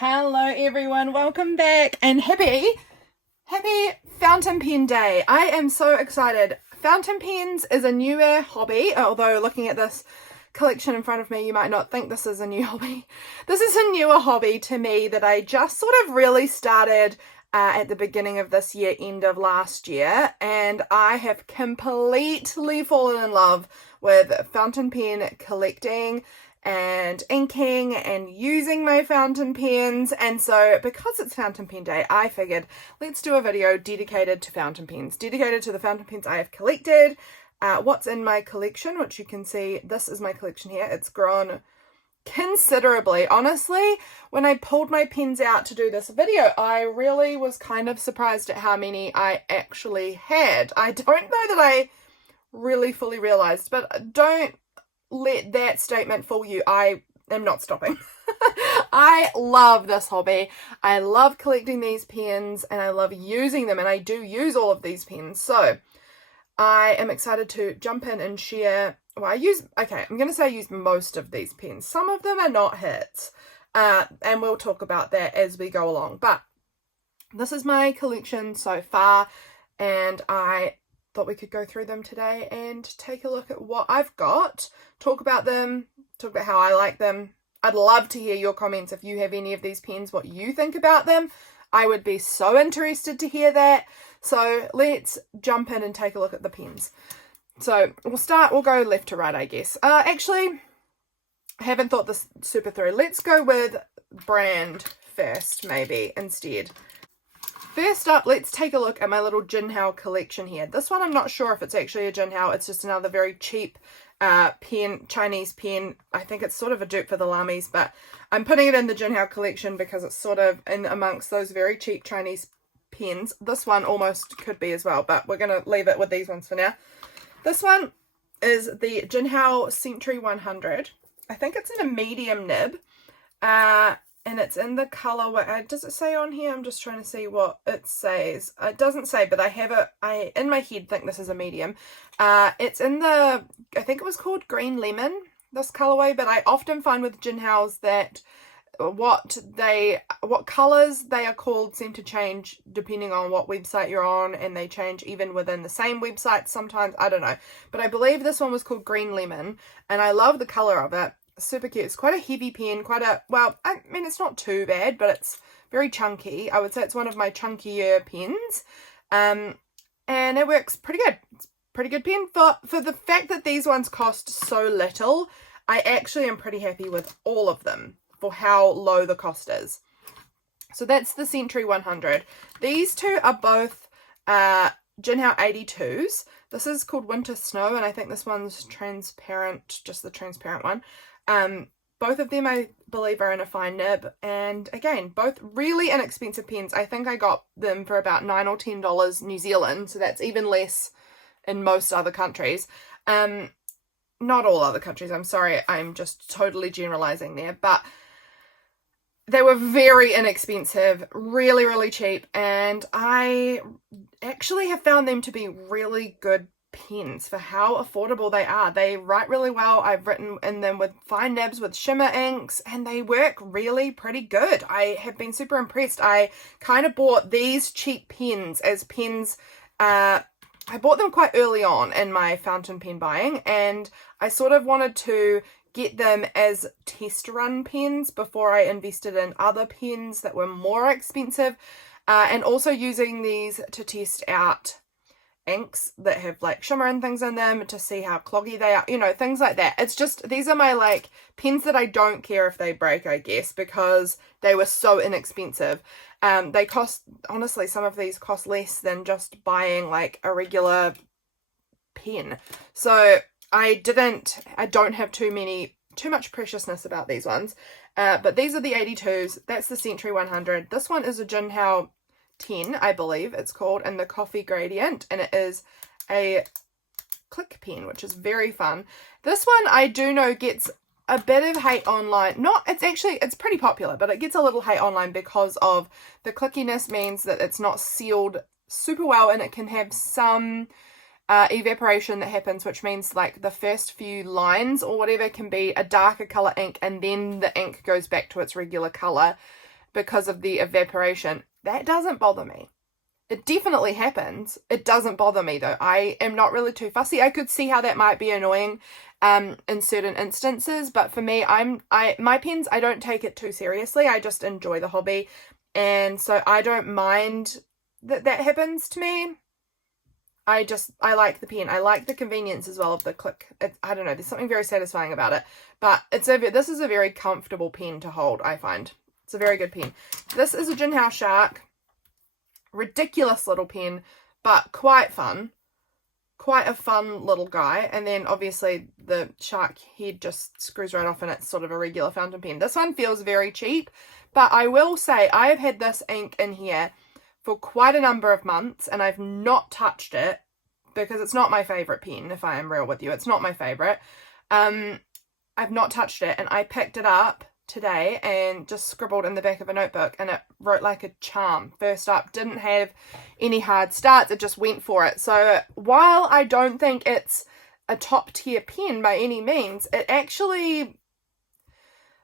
Hello everyone, welcome back and happy fountain pen day. I am so excited. Fountain pens is a newer hobby, although looking at this collection in front of me you might not think this is a new hobby. This is a newer hobby to me that I just sort of really started at the beginning of this year, end of last year, and I have completely fallen in love with fountain pen collecting and inking and using my fountain pens. And so because it's fountain pen day, I figured let's do a video dedicated to fountain pens, dedicated to the fountain pens I have collected, what's in my collection, which you can see this is my collection here. It's grown considerably. Honestly, when I pulled my pens out to do this video, I really was kind of surprised at how many I actually had. I don't know that I really fully realized, but don't let that statement fool you. I am not stopping. I love this hobby. I love collecting these pens and I love using them, and I do use all of these pens. So I am excited to jump in and share. Well, I'm going to say I use most of these pens. Some of them are not hits, and we'll talk about that as we go along. But this is my collection so far, and I thought we could go through them today and take a look at what I've got, talk about them, talk about how I like them. I'd love to hear your comments if you have any of these pens, what you think about them. I would be so interested to hear that. So let's jump in and take a look at the pens. So we'll go left to right, I guess. Actually, I haven't thought this super through. Let's go with brand first, maybe, instead. First up, let's take a look at my little Jinhao collection here. This one, I'm not sure if it's actually a Jinhao. It's just another very cheap pen, Chinese pen. I think it's sort of a dupe for the Lamies, but I'm putting it in the Jinhao collection because it's sort of in amongst those very cheap Chinese pens. This one almost could be as well, but we're going to leave it with these ones for now. This one is the Jinhao Century 100. I think it's in a medium nib. And it's in the color, does it say on here? I'm just trying to see what it says. It doesn't say, but I in my head think this is a medium. It's in the, I think it was called Green Lemon, this colorway, but I often find with Jinhaos that what colors they are called seem to change depending on what website you're on, and they change even within the same website sometimes. I don't know, but I believe this one was called Green Lemon, and I love the color of it. Super cute. It's quite a heavy pen, I mean, it's not too bad, but it's very chunky. I would say it's one of my chunkier pens, and it works pretty good. It's a pretty good pen for the fact that these ones cost so little. I actually am pretty happy with all of them for how low the cost is. So that's the Century 100. These two are both Jinhao 82s. This is called Winter Snow, and I think this one's transparent, just the transparent one. Both of them, I believe, are in a fine nib, and again, both really inexpensive pens. I think I got them for about $9 or $10 New Zealand, so that's even less in most other countries. Not all other countries, I'm sorry, I'm just totally generalizing there, but they were very inexpensive, really, really cheap, and I actually have found them to be really good pens for how affordable they are. They write really well. I've written in them with fine nibs with shimmer inks, and they work really pretty good. I have been super impressed. I kind of bought these cheap pens as pens. I bought them quite early on in my fountain pen buying, and I sort of wanted to get them as test run pens before I invested in other pens that were more expensive, and also using these to test out inks that have like shimmer and things in them to see how cloggy they are, you know, things like that. It's just, these are my like pens that I don't care if they break, I guess, because they were so inexpensive. They cost, honestly, some of these cost less than just buying like a regular pen. So I don't have too much preciousness about these ones. But these are the 82s. That's the Century 100. This one is a Jinhao 10, I believe it's called, in the coffee gradient, and it is a click pen, which is very fun. This one I do know gets a bit of hate online. It's pretty popular, but it gets a little hate online because of the clickiness means that it's not sealed super well, and it can have some evaporation that happens, which means like the first few lines or whatever can be a darker color ink, and then the ink goes back to its regular color because of the evaporation. That doesn't bother me. It definitely happens. It doesn't bother me though. I am not really too fussy. I could see how that might be annoying in certain instances, but for me, my pens, I don't take it too seriously. I just enjoy the hobby, and so I don't mind that happens to me. I like the pen. I like the convenience as well of the click. I don't know, there's something very satisfying about it, but this is a very comfortable pen to hold, I find. It's a very good pen. This is a Jinhao Shark. Ridiculous little pen, but quite fun. Quite a fun little guy. And then obviously the shark head just screws right off, and it's sort of a regular fountain pen. This one feels very cheap, but I will say I have had this ink in here for quite a number of months, and I've not touched it because it's not my favorite pen, if I am real with you. It's not my favorite. I've not touched it, and I picked it up today and just scribbled in the back of a notebook, and it wrote like a charm. First up, didn't have any hard starts, it just went for it. So while I don't think it's a top tier pen by any means, it actually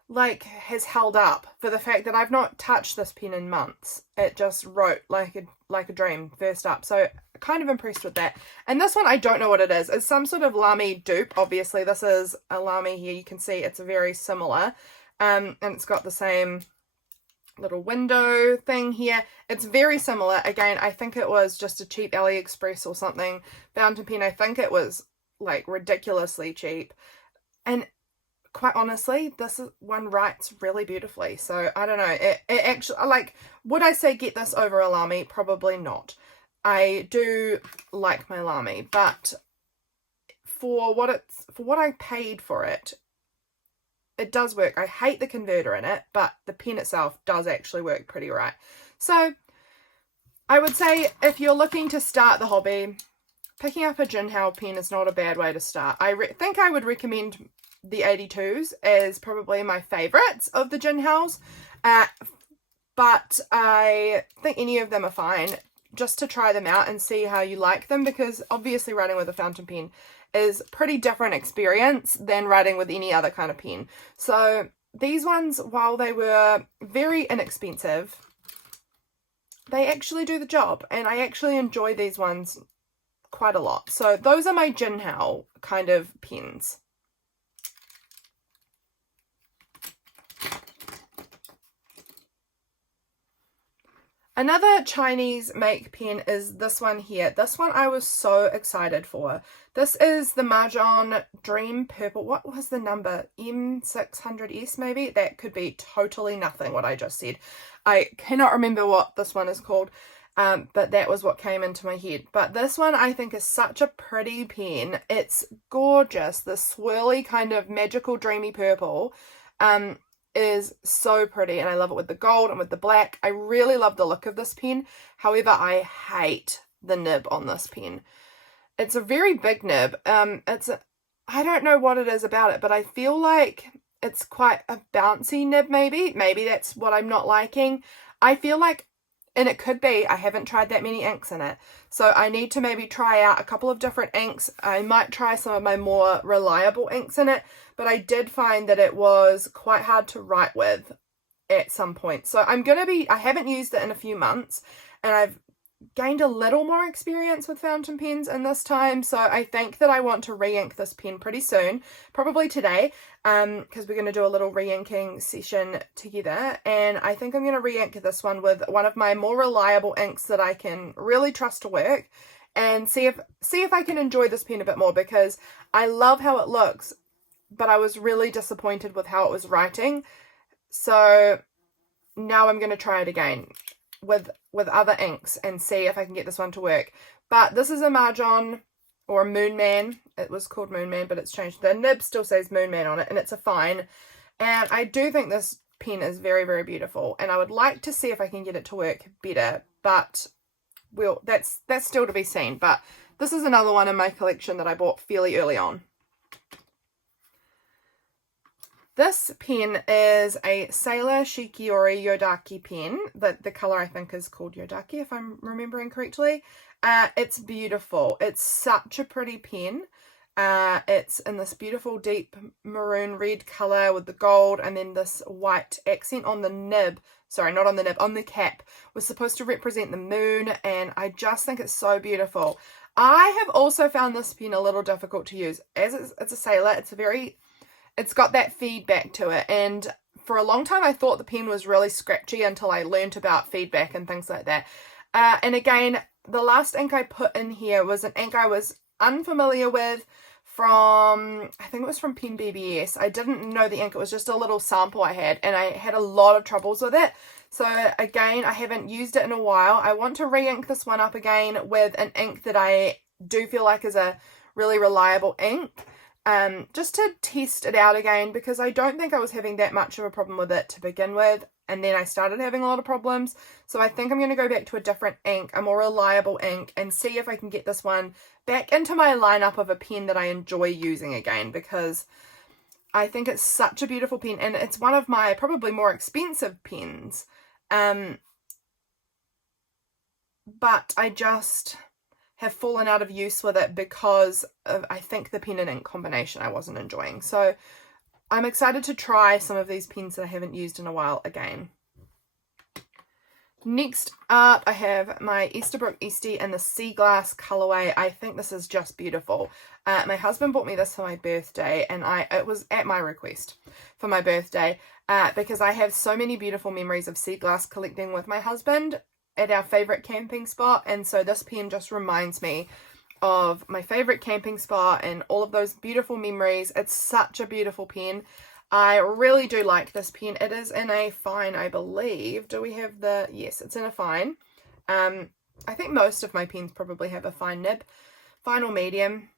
like has held up for the fact that I've not touched this pen in months. It just wrote like a dream first up. So kind of impressed with that. And this one, I don't know what it is. It's some sort of Lamy dupe. Obviously this is a Lamy here. You can see it's very similar. And it's got the same little window thing here. It's very similar. Again, I think it was just a cheap AliExpress or something fountain pen. I think it was like ridiculously cheap. And quite honestly, this one writes really beautifully. So I don't know. It actually, like, would I say get this over a Lamy? Probably not. I do like my Lamy, but for what I paid for it, it does work. I hate the converter in it, but the pen itself does actually work pretty right. So I would say if you're looking to start the hobby, picking up a Jinhao pen is not a bad way to start. I think I would recommend the 82s as probably my favorites of the Jinhaos, but I think any of them are fine, just to try them out and see how you like them, because obviously writing with a fountain pen is a pretty different experience than writing with any other kind of pen. So these ones, while they were very inexpensive, they actually do the job, and I actually enjoy these ones quite a lot. So those are my Jinhao kind of pens. Another Chinese make pen is this one here. This one I was so excited for. This is the Mahjong Dream Purple. What was the number? M600S maybe? That could be totally nothing what I just said. I cannot remember what this one is called, but that was what came into my head. But this one I think is such a pretty pen. It's gorgeous. The swirly kind of magical dreamy purple is so pretty, and I love it with the gold and with the black. I really love the look of this pen. However, I hate the nib on this pen. It's a very big nib. I don't know what it is about it, but I feel like it's quite a bouncy nib maybe. Maybe that's what I'm not liking. I feel like, and it could be, I haven't tried that many inks in it, so I need to maybe try out a couple of different inks. I might try some of my more reliable inks in it, but I did find that it was quite hard to write with at some point. So I haven't used it in a few months, and I've gained a little more experience with fountain pens in this time, so I think that I want to re-ink this pen pretty soon, probably today, because we're going to do a little re-inking session together, and I think I'm going to re-ink this one with one of my more reliable inks that I can really trust to work, and see if I can enjoy this pen a bit more, because I love how it looks, but I was really disappointed with how it was writing. So now I'm going to try it again with other inks and see if I can get this one to work. But this is a Mahjong, or a Moon Man. It was called Moon Man, but it's changed. The nib still says Moon Man on it, and it's a fine. And I do think this pen is very, very beautiful, and I would like to see if I can get it to work better, but that's still to be seen. But this is another one in my collection that I bought fairly early on. This pen is a Sailor Shikiori Yodaki pen. The colour I think is called Yodaki, if I'm remembering correctly. It's beautiful. It's such a pretty pen. It's in this beautiful deep maroon red colour with the gold, and then this white accent on the nib. Sorry, not on the nib, on the cap, was supposed to represent the moon, and I just think it's so beautiful. I have also found this pen a little difficult to use. As it's a sailor, it's got that feedback to it, and for a long time I thought the pen was really scratchy until I learnt about feedback and things like that. And again, the last ink I put in here was an ink I was unfamiliar with from, I think it was from Pen BBS. I didn't know the ink, it was just a little sample I had, and I had a lot of troubles with it. So again, I haven't used it in a while. I want to re-ink this one up again with an ink that I do feel like is a really reliable ink, just to test it out again, because I don't think I was having that much of a problem with it to begin with, and then I started having a lot of problems. So I think I'm going to go back to a different ink, a more reliable ink, and see if I can get this one back into my lineup of a pen that I enjoy using again, because I think it's such a beautiful pen, and it's one of my probably more expensive pens. But I just have fallen out of use with it because of, I think, the pen and ink combination I wasn't enjoying. So I'm excited to try some of these pens that I haven't used in a while again. Next up, I have my Easterbrook Eastie in the Sea Glass colorway. I think this is just beautiful. My husband bought me this for my birthday, and it was at my request for my birthday, because I have so many beautiful memories of sea glass collecting with my husband at our favorite camping spot, and so this pen just reminds me of my favorite camping spot and all of those beautiful memories. It's such a beautiful pen. I really do like this pen. It is in a fine, I believe. Do we have the... Yes, it's in a fine. I think most of my pens probably have a fine nib. Fine or medium.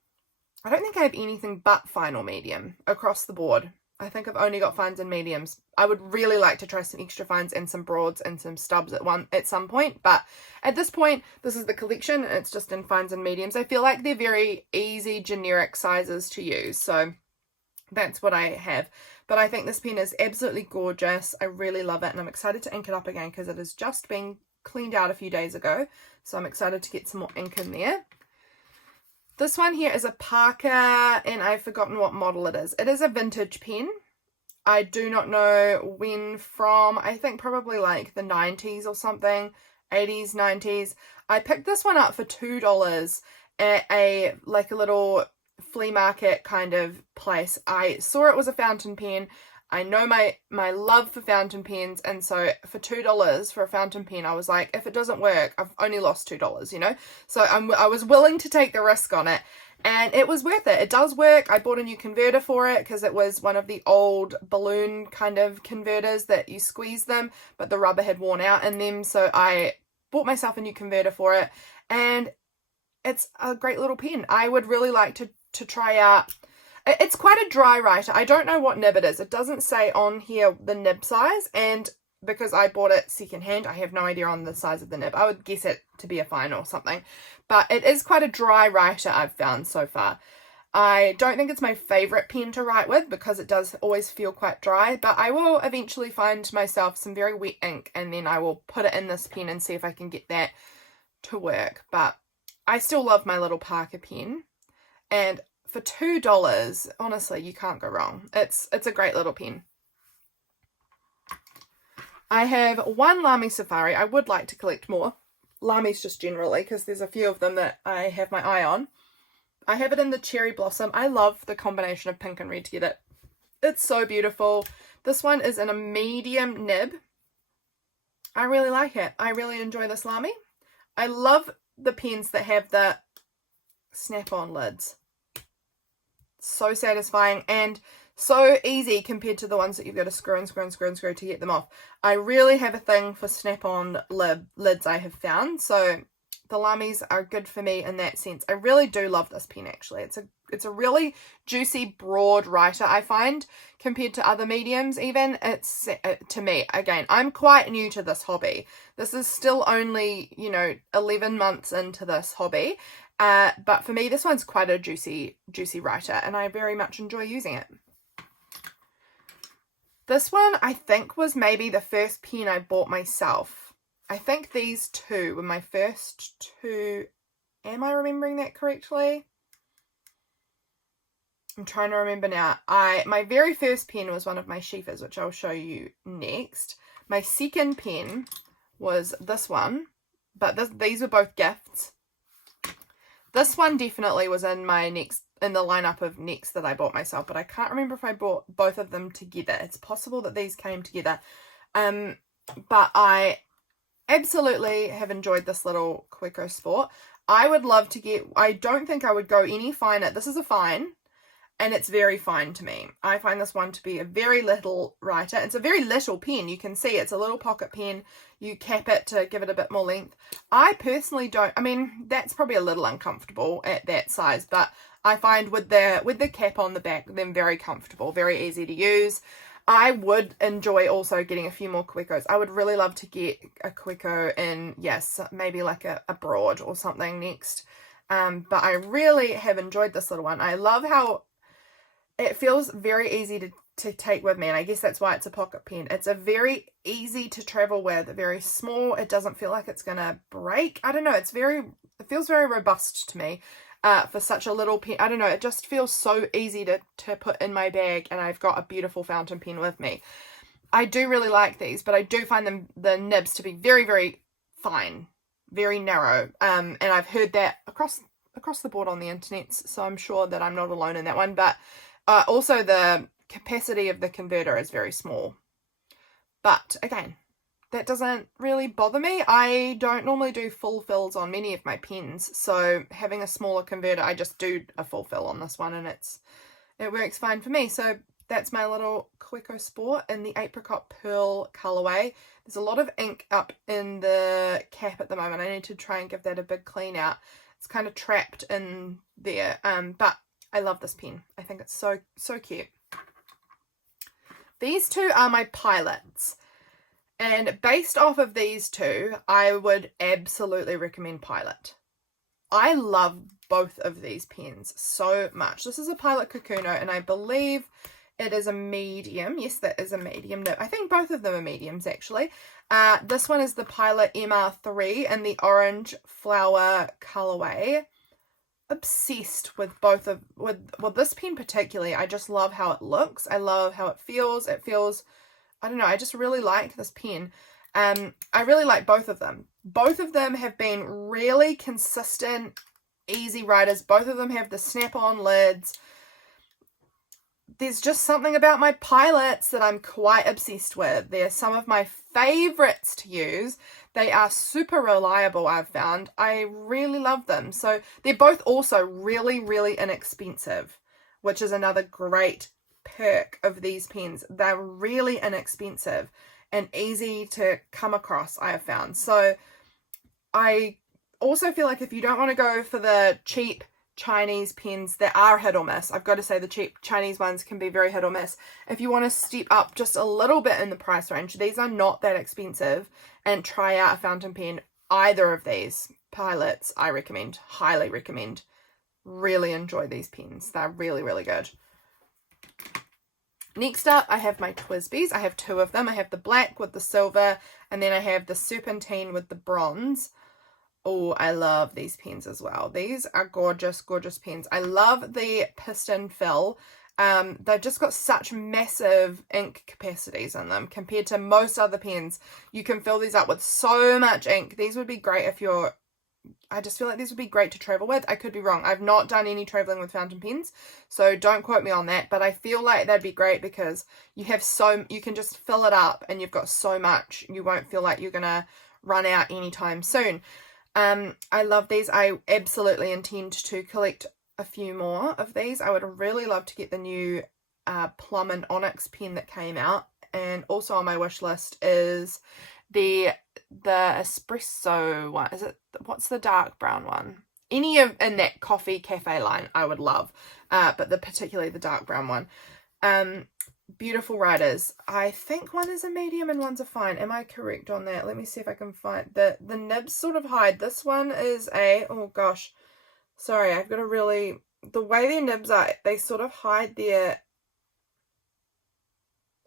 I don't think I have anything but fine or medium across the board. I think I've only got fines and mediums. I would really like to try some extra fines and some broads and some stubs at some point, but at this point, this is the collection, and it's just in fines and mediums. I feel like they're very easy, generic sizes to use, so that's what I have. But I think this pen is absolutely gorgeous. I really love it, and I'm excited to ink it up again because it has just been cleaned out a few days ago, so I'm excited to get some more ink in there. This one here is a Parker, and I've forgotten what model it is. It is a vintage pen. I do not know when from. I think probably like the 90s or something, 80s, 90s. I picked this one up for $2 at a little flea market kind of place. I saw it was a fountain pen. I know my love for fountain pens, and so for $2 for a fountain pen, I was like, if it doesn't work, I've only lost $2, you know? So I was willing to take the risk on it, and it was worth it. It does work. I bought a new converter for it because it was one of the old balloon kind of converters that you squeeze them, but the rubber had worn out in them, so I bought myself a new converter for it, and it's a great little pen. I would really like to try out. It's quite a dry writer. I don't know what nib it is. It doesn't say on here the nib size, and because I bought it secondhand, I have no idea on the size of the nib. I would guess it to be a fine or something, but it is quite a dry writer I've found so far. I don't think it's my favourite pen to write with because it does always feel quite dry, but I will eventually find myself some very wet ink, and then I will put it in this pen and see if I can get that to work. But I still love my little Parker pen, and for $2, honestly, you can't go wrong. It's a great little pen. I have one Lamy Safari. I would like to collect more Lamys just generally, because there's a few of them that I have my eye on. I have it in the Cherry Blossom. I love the combination of pink and red together. It's so beautiful. This one is in a medium nib. I really like it. I really enjoy this Lamy. I love the pens that have the snap-on lids. So satisfying and so easy compared to the ones that you've got to screw and screw and screw and screw to get them off. I really have a thing for snap-on lids, I have found, so the Lamys are good for me in that sense. I really do love this pen, actually. It's a really juicy, broad writer, I find, compared to other mediums even. It's, to me, again, I'm quite new to this hobby. This is still only, 11 months into this hobby. But for me, this one's quite a juicy writer, and I very much enjoy using it. This one, I think, was maybe the first pen I bought myself. I think these two were my first two. Am I remembering that correctly? I'm trying to remember now. My very first pen was one of my Sheafers, which I'll show you next. My second pen was this one, but these were both gifts. This one definitely was in the lineup of next that I bought myself, but I can't remember if I bought both of them together. It's possible that these came together. But I absolutely have enjoyed this little Queco Sport. I would love to get, I don't think I would go any finer. This is a fine, and it's very fine to me. I find this one to be a very little writer. It's a very little pen. You can see it's a little pocket pen. You cap it to give it a bit more length. I personally don't, I mean, that's probably a little uncomfortable at that size, but I find with the cap on the back, them very comfortable, very easy to use. I would enjoy also getting a few more Quecos. I would really love to get a Queco in, yes, maybe like a broad or something next. But I really have enjoyed this little one. I love how it feels very easy to take with me, and I guess that's why it's a pocket pen. It's a very easy to travel with, very small. It doesn't feel like it's going to break. I don't know. It feels very robust to me. For such a little pen. I don't know, it just feels so easy to put in my bag, and I've got a beautiful fountain pen with me. I do really like these, but I do find the nibs to be very, very fine, very narrow. And I've heard that across the board on the internet, so I'm sure that I'm not alone in that one. But also the capacity of the converter is very small. But again, that doesn't really bother me. I don't normally do full fills on many of my pens, so having a smaller converter, I just do a full fill on this one, and it works fine for me. So that's my little Queco Sport in the Apricot Pearl colorway. There's a lot of ink up in the cap at the moment. I need to try and give that a big clean out. It's kind of trapped in there, but I love this pen. I think it's so cute. These two are my Pilots. And based off of these two, I would absolutely recommend Pilot. I love both of these pens so much. This is a Pilot Kakuno, and I believe it is a medium. Yes, that is a medium. No, I think both of them are mediums, actually. This one is the Pilot MR3 in the orange flower colorway. Obsessed with both of, with this pen particularly. I just love how it looks. I love how it feels. It feels, I don't know, I just really like this pen. I really like both of them. Both of them have been really consistent, easy writers. Both of them have the snap-on lids. There's just something about my Pilots that I'm quite obsessed with. They're some of my favorites to use. They are super reliable, I've found. I really love them. So they're both also really, really inexpensive, which is another great perk of these pens. They're really inexpensive and easy to come across, I have found. So I also feel like if you don't want to go for the cheap Chinese pens that are hit or miss, I've got to say the cheap Chinese ones can be very hit or miss. If you want to step up just a little bit in the price range, these are not that expensive, and try out a fountain pen. Either of these Pilots I recommend, highly recommend. Really enjoy these pens. They're really, really good. Next up, I have my TWSBIs. I have two of them. I have the black with the silver, and then I have the serpentine with the bronze. Oh, I love these pens as well. These are gorgeous, gorgeous pens. I love the piston fill. They've just got such massive ink capacities in them compared to most other pens. You can fill these up with so much ink. These would be great if you're, I just feel like these would be great to travel with. I could be wrong. I've not done any traveling with fountain pens, so don't quote me on that, but I feel like that'd be great because you can just fill it up and you've got so much. You won't feel like you're gonna run out anytime soon. I love these. I absolutely intend to collect a few more of these. I would really love to get the new Plum and Onyx pen that came out, and also on my wish list is the espresso one. Is it, what's the dark brown one? Any of in that coffee cafe line I would love, but particularly the dark brown one. Beautiful writers. I think one is a medium and one's a fine. Am I correct on that? Let me see if I can find the nibs sort of hide. This one is a, oh gosh, sorry, I've got to really, the way their nibs are, they sort of hide their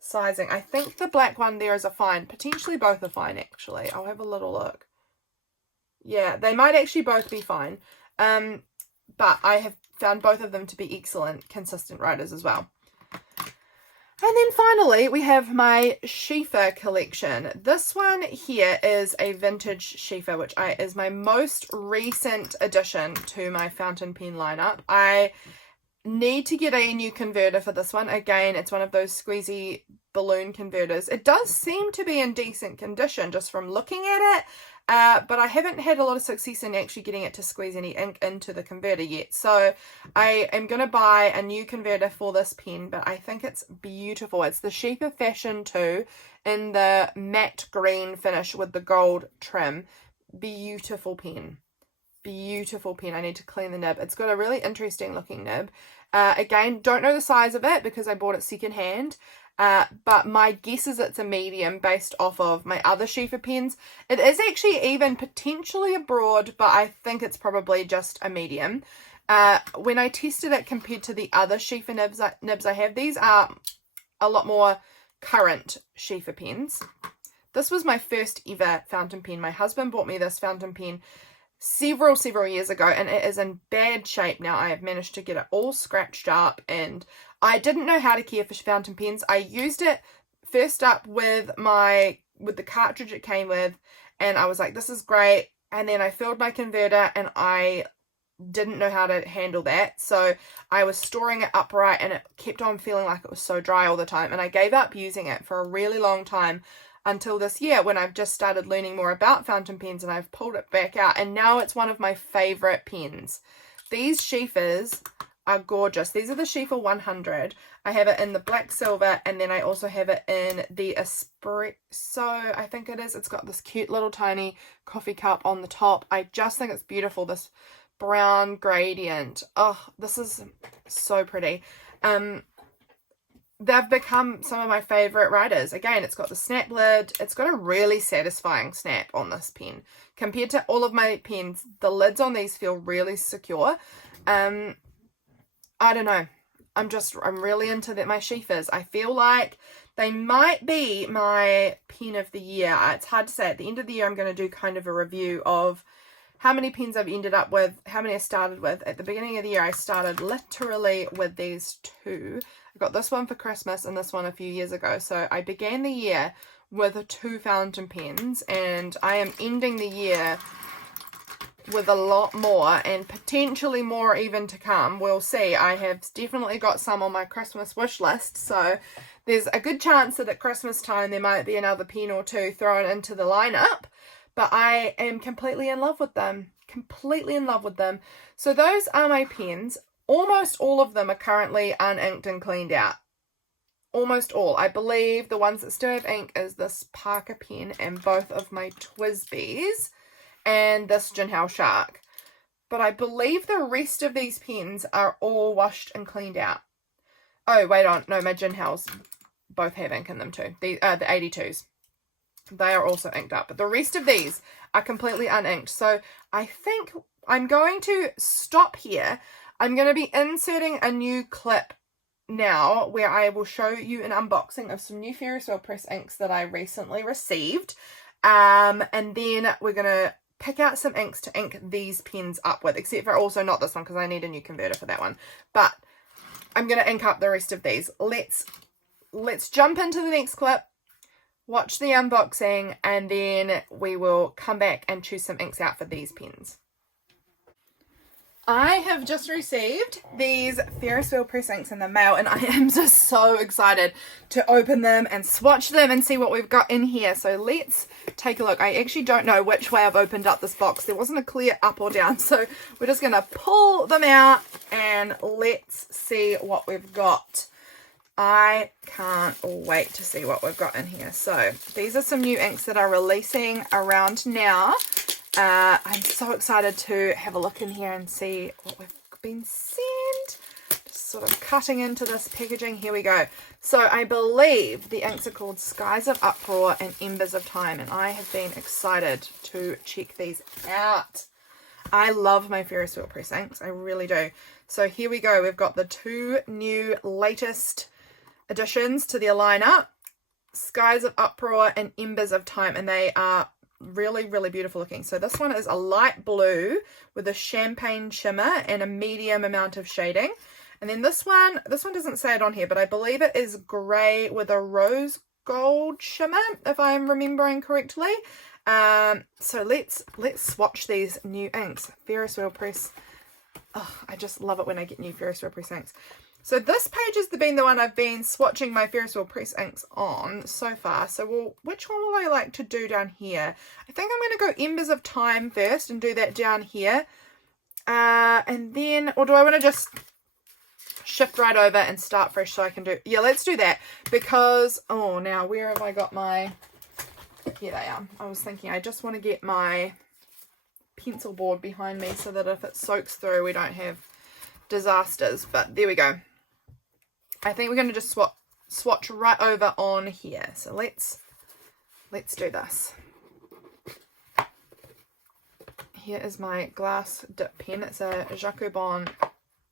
sizing. I think the black one there is a fine. Potentially both are fine, actually. I'll have a little look. Yeah, they might actually both be fine. but I have found both of them to be excellent, consistent writers as well. And then finally, we have my Sheaffer collection. This one here is a vintage Sheaffer, which is my most recent addition to my fountain pen lineup. I need to get a new converter for this one. Again, it's one of those squeezy balloon converters. It does seem to be in decent condition just from looking at it, but I haven't had a lot of success in actually getting it to squeeze any ink into the converter yet. So I am going to buy a new converter for this pen, but I think it's beautiful. It's the Sheaffer Fashion 2 in the matte green finish with the gold trim. Beautiful pen. Beautiful pen. I need to clean the nib. It's got a really interesting looking nib. Again, don't know the size of it because I bought it secondhand. But my guess is it's a medium based off of my other Sheaffer pens. It is actually even potentially a broad, but I think it's probably just a medium. When I tested it compared to the other Sheaffer nibs I have, these are a lot more current Sheaffer pens. This was my first ever fountain pen. My husband bought me this fountain pen several years ago, and it is in bad shape now. I have managed to get it all scratched up, and I didn't know how to care for fountain pens. I used it first up with the cartridge it came with, and I was like, this is great. And then I filled my converter, and I didn't know how to handle that, so I was storing it upright, and it kept on feeling like it was so dry all the time, and I gave up using it for a really long time until this year when I've just started learning more about fountain pens, and I've pulled it back out, and now it's one of my favorite pens. These Sheaffers are gorgeous. These are the Sheaffer 100. I have it in the black silver, and then I also have it in the espresso, I think it is. It's got this cute little tiny coffee cup on the top. I just think it's beautiful, this brown gradient. Oh, this is so pretty. They've become some of my favorite writers. Again, it's got the snap lid. It's got a really satisfying snap on this pen. Compared to all of my pens, the lids on these feel really secure. I don't know. I'm really into my Sheaffers. I feel like they might be my pen of the year. It's hard to say. At the end of the year, I'm going to do kind of a review of how many pens I've ended up with, how many I started with. At the beginning of the year, I started literally with these two. I got this one for Christmas and this one a few years ago. So I began the year with 2 fountain pens, and I am ending the year with a lot more, and potentially more even to come. We'll see. I have definitely got some on my Christmas wish list, so there's a good chance that at Christmas time there might be another pen or 2 thrown into the lineup. But I am completely in love with them. Completely in love with them. So those are my pens. Almost all of them are currently uninked and cleaned out. Almost all. I believe the ones that still have ink is this Parker pen and both of my Twisbees and this Jinhao Shark. But I believe the rest of these pens are all washed and cleaned out. Oh, wait on. No, my Jinhaos both have ink in them too. The 82s. They are also inked up, but the rest of these are completely uninked. So I think I'm going to stop here. I'm going to be inserting a new clip now where I will show you an unboxing of some new Ferris wheel press inks that I recently received. And then we're going to pick out some inks to ink these pens up with, except for also not this one because I need a new converter for that one. But I'm going to ink up the rest of these. Let's jump into the next clip. Watch the unboxing, and then we will come back and choose some inks out for these pens. I have just received these Ferris wheel press inks in the mail, and I am just so excited to open them and swatch them and see what we've got in here. So let's take a look. I actually don't know which way I've opened up this box. There wasn't a clear up or down, so we're just going to pull them out and let's see what we've got. I can't wait to see what we've got in here. So these are some new inks that are releasing around now. I'm so excited to have a look in here and see what we've been sent. Just sort of cutting into this packaging. Here we go. So I believe the inks are called Skies of Uproar and Embers of Time, and I have been excited to check these out. I love my Ferris wheel press inks. I really do. So here we go. We've got the 2 new latest additions to their lineup, Skies of Uproar and Embers of Time, and they are really, really beautiful looking. So this one is a light blue with a champagne shimmer and a medium amount of shading. And then this one doesn't say it on here, but I believe it is grey with a rose gold shimmer, if I'm remembering correctly. So let's swatch these new inks. Ferris wheel press. Oh, I just love it when I get new Ferris wheel press inks. So this page has been the one I've been swatching my Ferris wheel press inks on so far. So which one will I like to do down here? I think I'm going to go Embers of Time first and do that down here. And then, or do I want to just shift right over and start fresh so I can do, yeah, let's do that. Because, oh, now where have I got my, here they are. I was thinking I just want to get my pencil board behind me so that if it soaks through we don't have disasters, but there we go. I think we're going to just swatch right over on here. So let's do this. Here is my glass dip pen. It's a Jacobon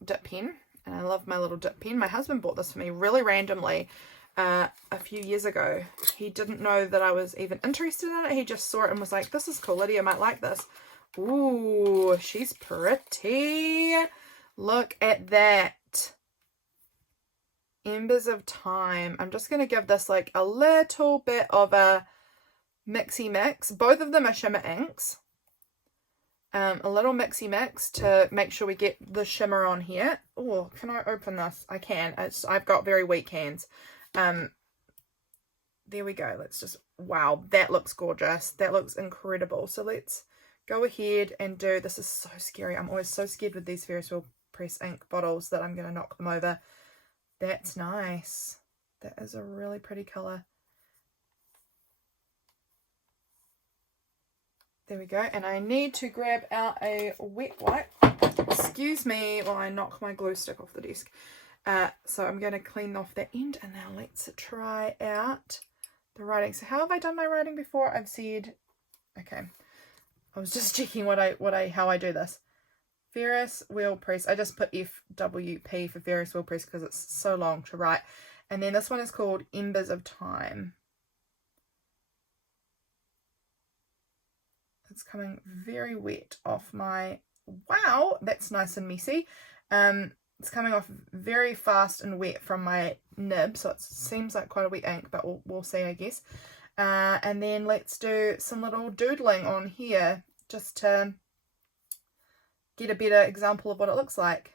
dip pen, and I love my little dip pen. My husband bought this for me really randomly a few years ago. He didn't know that I was even interested in it. He just saw it and was like, this is cool, Lydia might like this. Ooh, she's pretty. Look at that. Embers of Time. I'm just going to give this like a little bit of a mixy mix. Both of them are shimmer inks. A little mixy mix to make sure we get the shimmer on here. Oh, can I open this? I can. I've got very weak hands. There we go. Let's just, wow, that looks gorgeous. That looks incredible. So let's go ahead and do, this is so scary. I'm always so scared with these Ferris wheel press ink bottles that I'm going to knock them over. That's nice. That is a really pretty colour. There we go. And I need to grab out a wet wipe. Excuse me while I knock my glue stick off the desk. So I'm going to clean off that end, and now let's try out the writing. So how have I done my writing before? I've said, okay, I was just checking how I do this. Ferris wheel press. I just put FWP for Ferris wheel press because it's so long to write. And then this one is called Embers of Time. It's coming very wet off my, wow, that's nice and messy. It's coming off very fast and wet from my nib, so it seems like quite a wet ink, but we'll see, I guess. And then let's do some little doodling on here just to get a better example of what it looks like.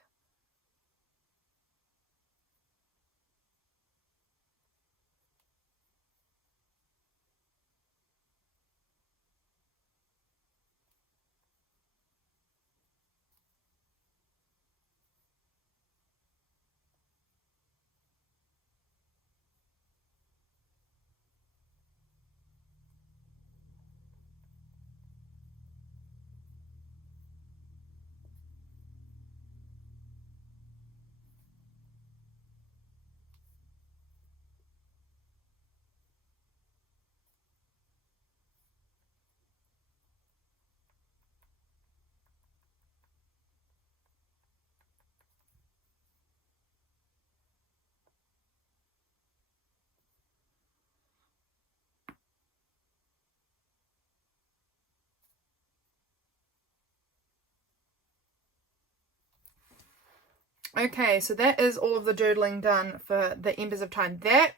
Okay, so that is all of the doodling done for the Embers of Time. That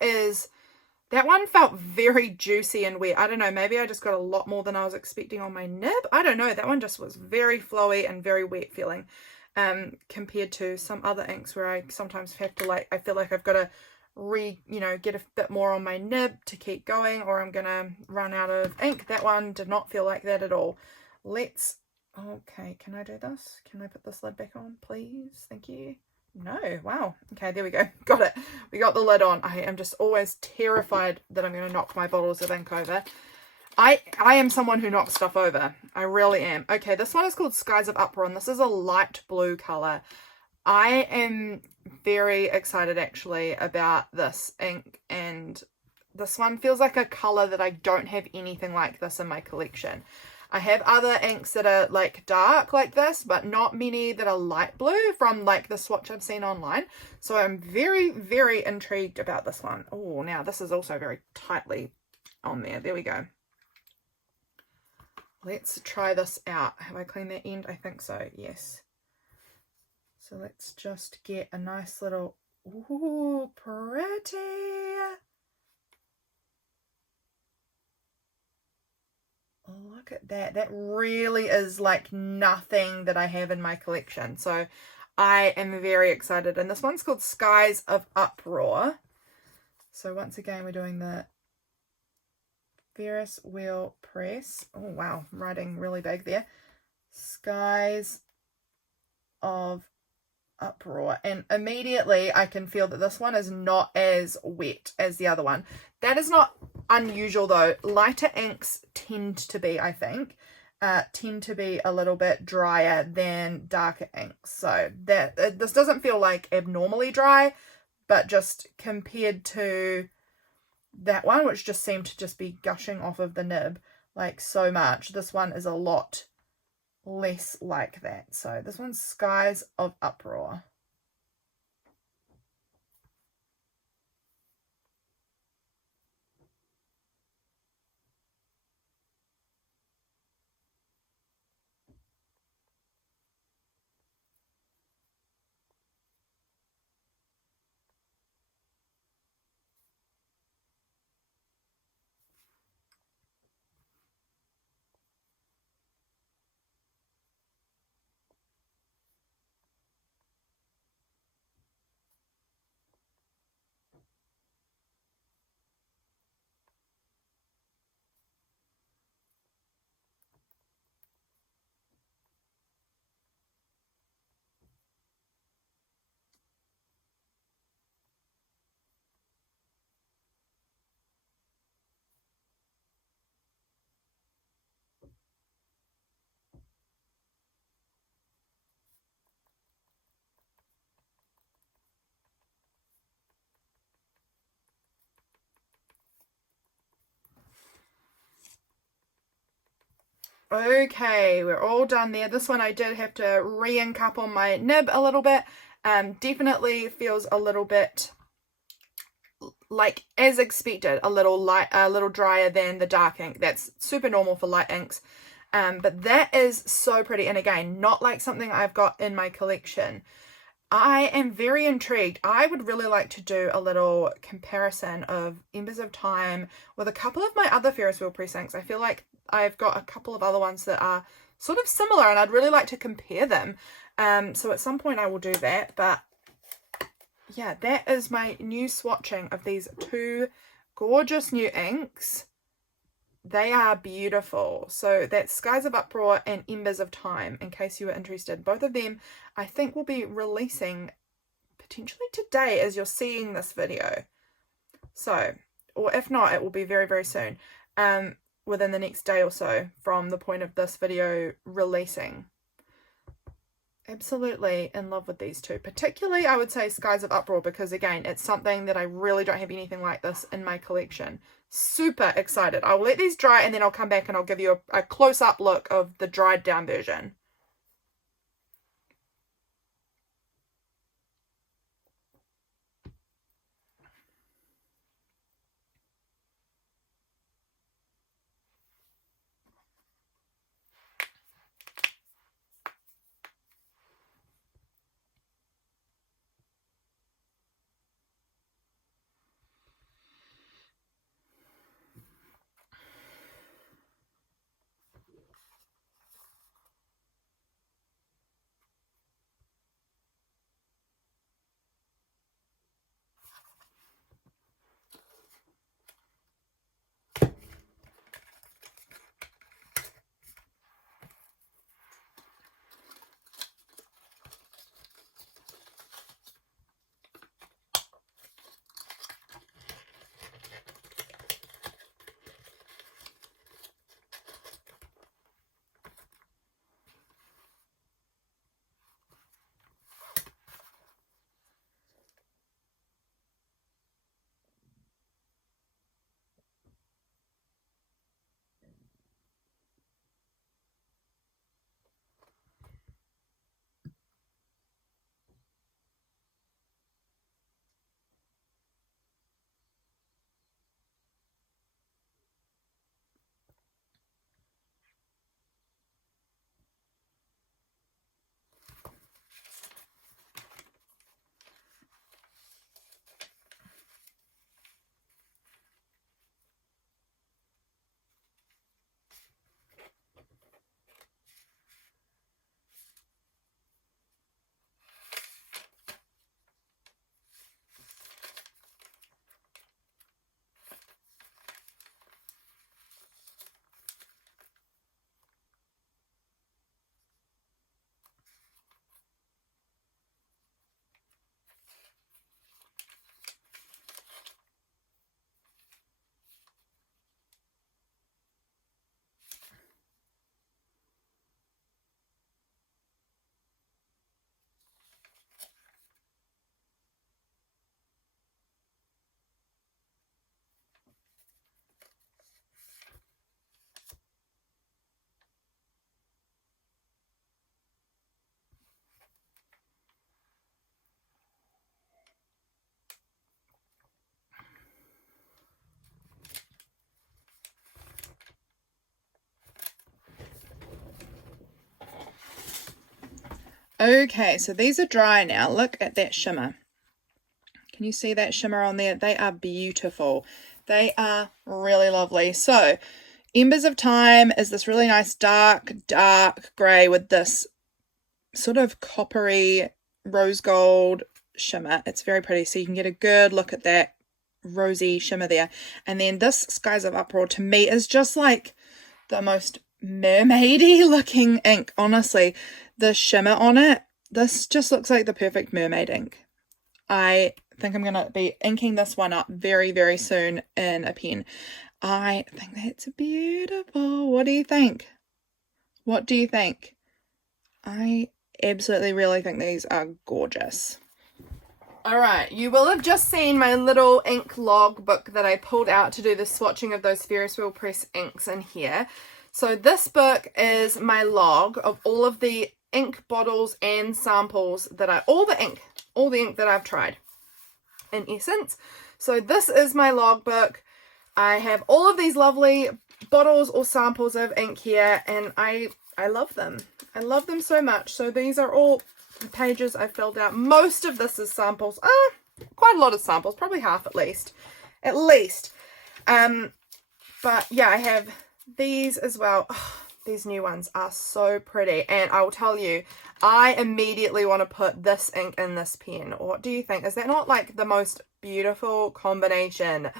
one felt very juicy and wet. I don't know, maybe I just got a lot more than I was expecting on my nib. I don't know, that one just was very flowy and very wet feeling, compared to some other inks where I sometimes have to, like, I feel like I've got to get a bit more on my nib to keep going, or I'm gonna run out of ink. That one did not feel like that at all. Okay, can I do this? Can I put this lid back on, please? Thank you. No, wow. Okay, there we go. Got it. We got the lid on. I am just always terrified that I'm going to knock my bottles of ink over. I am someone who knocks stuff over. I really am. Okay, this one is called Skies of Uproar, and this is a light blue colour. I am very excited, actually, about this ink, and this one feels like a colour that I don't have anything like this in my collection. I have other inks that are like dark like this, but not many that are light blue from like the swatch I've seen online. So I'm very, very intrigued about this one. Oh, now this is also very tightly on there. There we go. let's try this out. Have I cleaned that end? I think so, yes. So let's just get a nice little, ooh, pretty. Look at that. That really is like nothing that I have in my collection. So I am very excited. And this one's called Skies of Uproar. So once again, we're doing the Ferris wheel press. Oh, wow. I'm writing really big there. Skies of Uproar. And immediately I can feel that this one is not as wet as the other one. That is not unusual though. Lighter inks tend to be, I think, tend to be a little bit drier than darker inks. So that this doesn't feel like abnormally dry, but just compared to that one, which just seemed to just be gushing off of the nib like so much, this one is a lot less like that. So this one's Skies of Uproar. Okay, we're all done there. This one I did have to re-ink up on my nib a little bit. Definitely feels a little bit like, as expected, a little drier than the dark ink. That's super normal for light inks. But that is so pretty. And again, not like something I've got in my collection. I am very intrigued. I would really like to do a little comparison of Embers of Time with a couple of my other Ferris wheel press inks. I feel like I've got a couple of other ones that are sort of similar and I'd really like to compare them. So at some point I will do that. But yeah, that is my new swatching of these two gorgeous new inks. They are beautiful. So that's Skies of Uproar and Embers of Time, in case you were interested. Both of them I think will be releasing potentially today as you're seeing this video. So, or if not, it will be very, very soon. Within the next day or so from the point of this video releasing. Absolutely in love with these two. Particularly, I would say Skies of Uproar, because again, it's something that I really don't have anything like this in my collection. Super excited. I'll let these dry and then I'll come back and I'll give you a close-up look of the dried down version. Okay, so these are dry now. Look at that shimmer. Can you see that shimmer on there? They are beautiful. They are really lovely. So, Embers of Time is this really nice dark grey with this sort of coppery rose gold shimmer. It's very pretty. So you can get a good look at that rosy shimmer there. And then this Skies of Uproar to me is just like the most mermaidy looking ink. Honestly, the shimmer on it, this just looks like the perfect mermaid ink. I think I'm going to be inking this one up very, very soon in a pen. I think that's beautiful. What do you think? What do you think? I absolutely really think these are gorgeous. Alright, you will have just seen my little ink log book that I pulled out to do the swatching of those Ferris wheel press inks in here. So this book is my log of all of the ink bottles and samples that all the ink that I've tried, in essence. So this is my logbook. I have all of these lovely bottles or samples of ink here, and I love them. I love them so much. So these are all pages I filled out. Most of this is samples. Quite a lot of samples, probably half at least. But yeah, I have these as well. Oh, these new ones are so pretty, and I will tell you, I immediately want to put this ink in this pen. What do you think? Is that not like the most beautiful combination?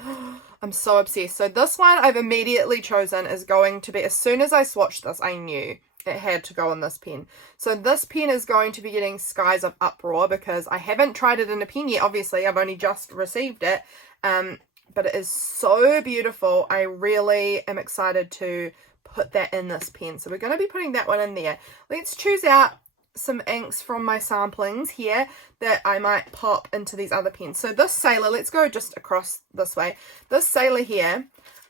I'm so obsessed. So this one I've immediately chosen is going to be, as soon as I swatched this, I knew it had to go on this pen. So this pen is going to be getting Skies of Uproar because I haven't tried it in a pen yet. Obviously, I've only just received it. But it is so beautiful. I really am excited to put that in this pen. So we're going to be putting that one in there. Let's choose out some inks from my samplings here that I might pop into these other pens. So this Sailor, let's go just across this way. This Sailor here,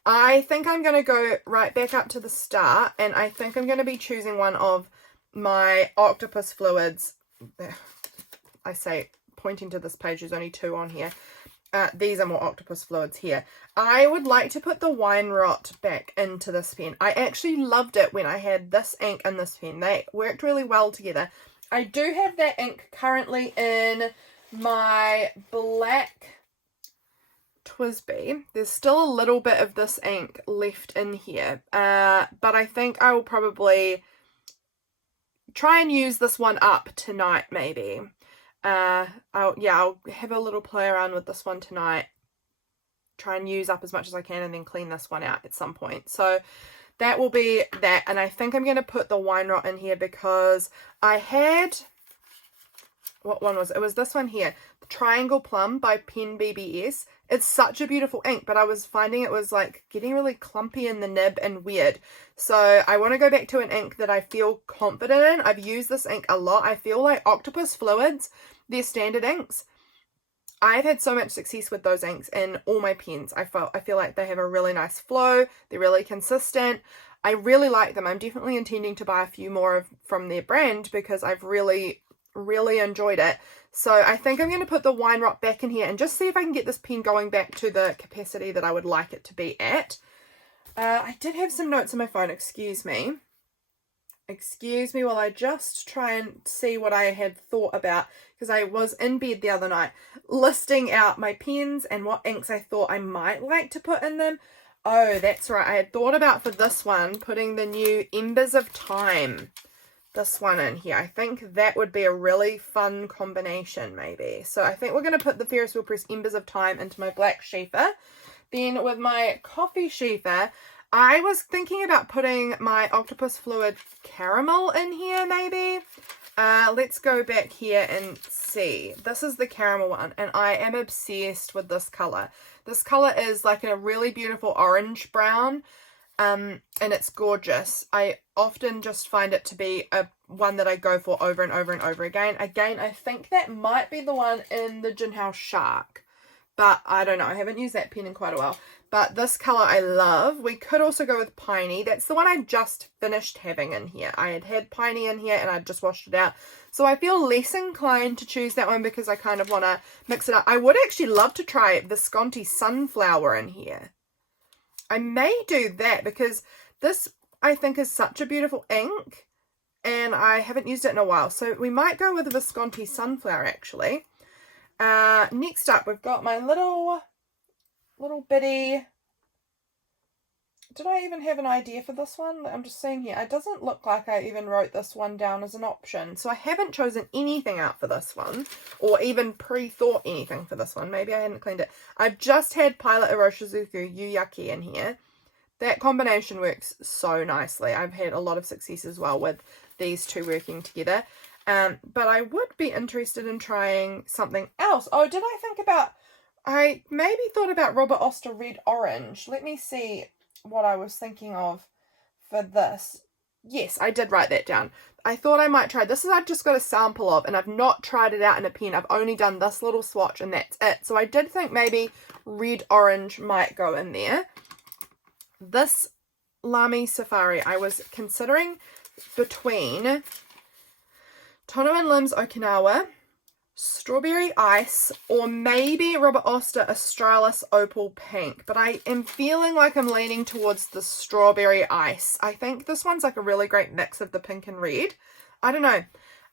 I think I'm going to go right back up to the start, and I think I'm going to be choosing one of my Octopus Fluids. I say, pointing to this page, there's only 2 on here. These are more Octopus Fluids here. I would like to put the Wine Rot back into this pen. I actually loved it when I had this ink and this pen. They worked really well together. I do have that ink currently in my black Twisby. There's still a little bit of this ink left in here. But I think I will probably try and use this one up tonight maybe. I'll have a little play around with this one tonight, try and use up as much as I can, and then clean this one out at some point. So that will be that, and I think I'm going to put the Wine Rot in here because I had, what one was it? It was this one here, the Triangle Plum by Pen BBS. It's such a beautiful ink, but I was finding it was like getting really clumpy in the nib and weird. So I want to go back to an ink that I feel confident in. I've used this ink a lot. I feel like Octopus Fluids, they're standard inks. I've had so much success with those inks in all my pens. I feel like they have a really nice flow. They're really consistent. I really like them. I'm definitely intending to buy a few more from their brand because I've really enjoyed it. So I think I'm going to put the Wine Rot back in here and just see if I can get this pen going back to the capacity that I would like it to be at. I did have some notes on my phone. Excuse me while I just try and see what I had thought about, because I was in bed the other night listing out my pens and what inks I thought I might like to put in them. Oh, that's right. I had thought about for this one putting the new Embers of Time, this one in here. I think that would be a really fun combination maybe. So I think we're going to put the Ferris Wheel Press Embers of Time into my black sheafer. Then with my coffee sheafer, I was thinking about putting my Octopus Fluid Caramel in here maybe. Let's go back here and see. This is the caramel one, and I am obsessed with this color. This color is like a really beautiful orange brown, and it's gorgeous. I often just find it to be one that I go for over and over and over again. Again, I think that might be the one in the Jinhao Shark, but I don't know. I haven't used that pen in quite a while. But this colour I love. We could also go with Piney. That's the one I just finished having in here. I had Piney in here and I just washed it out. So I feel less inclined to choose that one because I kind of want to mix it up. I would actually love to try Visconti Sunflower in here. I may do that because this, I think, is such a beautiful ink. and I haven't used it in a while. So we might go with Visconti Sunflower actually. Next up, we've got my little bitty. Did I even have an idea for this one? I'm just seeing here. It doesn't look like I even wrote this one down as an option. So I haven't chosen anything out for this one, or even pre-thought anything for this one. Maybe I hadn't cleaned it. I've just had Pilot Iroshizuku Yuyaki in here. That combination works so nicely. I've had a lot of success as well with these two working together. But I would be interested in trying something else. Oh, did I think about... I maybe thought about Robert Oster Red Orange. Let me see what I was thinking of for this. Yes, I did write that down. I thought I might try this. I've just got a sample of, and I've not tried it out in a pen. I've only done this little swatch and that's it. So I did think maybe Red Orange might go in there. This Lamy Safari, I was considering between Tono and Limbs Okinawa, Strawberry Ice, or maybe Robert Oster Australis Opal Pink. But I am feeling like I'm leaning towards the Strawberry Ice. I think this one's like a really great mix of the pink and red. I don't know.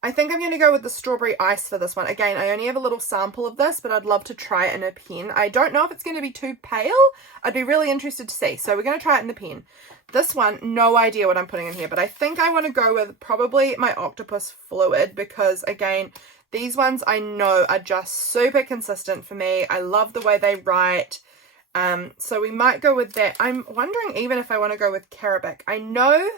I think I'm going to go with the Strawberry Ice for this one. Again, I only have a little sample of this, but I'd love to try it in a pen. I don't know if it's going to be too pale. I'd be really interested to see. So we're going to try it in the pen. This one, no idea what I'm putting in here, but I think I want to go with probably my Octopus Fluid because, again, these ones I know are just super consistent for me. I love the way they write. So we might go with that. I'm wondering even if I want to go with Carabic. I know.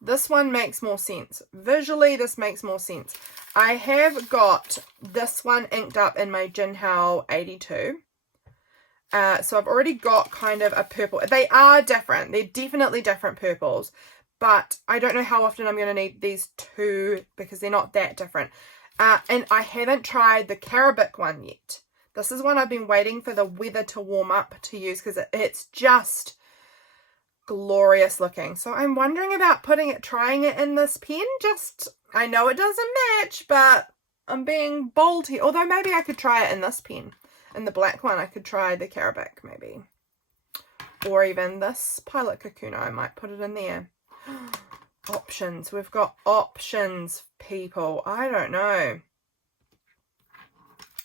This one makes more sense. Visually, this makes more sense. I have got this one inked up in my Jinhao 82. So I've already got kind of a purple. They are different. They're definitely different purples. But I don't know how often I'm going to need these two because they're not that different. And I haven't tried the Carabic one yet. This is one I've been waiting for the weather to warm up to use because it's just glorious looking. So I'm wondering about trying it in this pen. I know it doesn't match, but I'm being bold here. Although maybe I could try it in this pen. In the black one, I could try the Carabic maybe. Or even this Pilot Kakuno, I might put it in there. Options. We've got options, people. I don't know.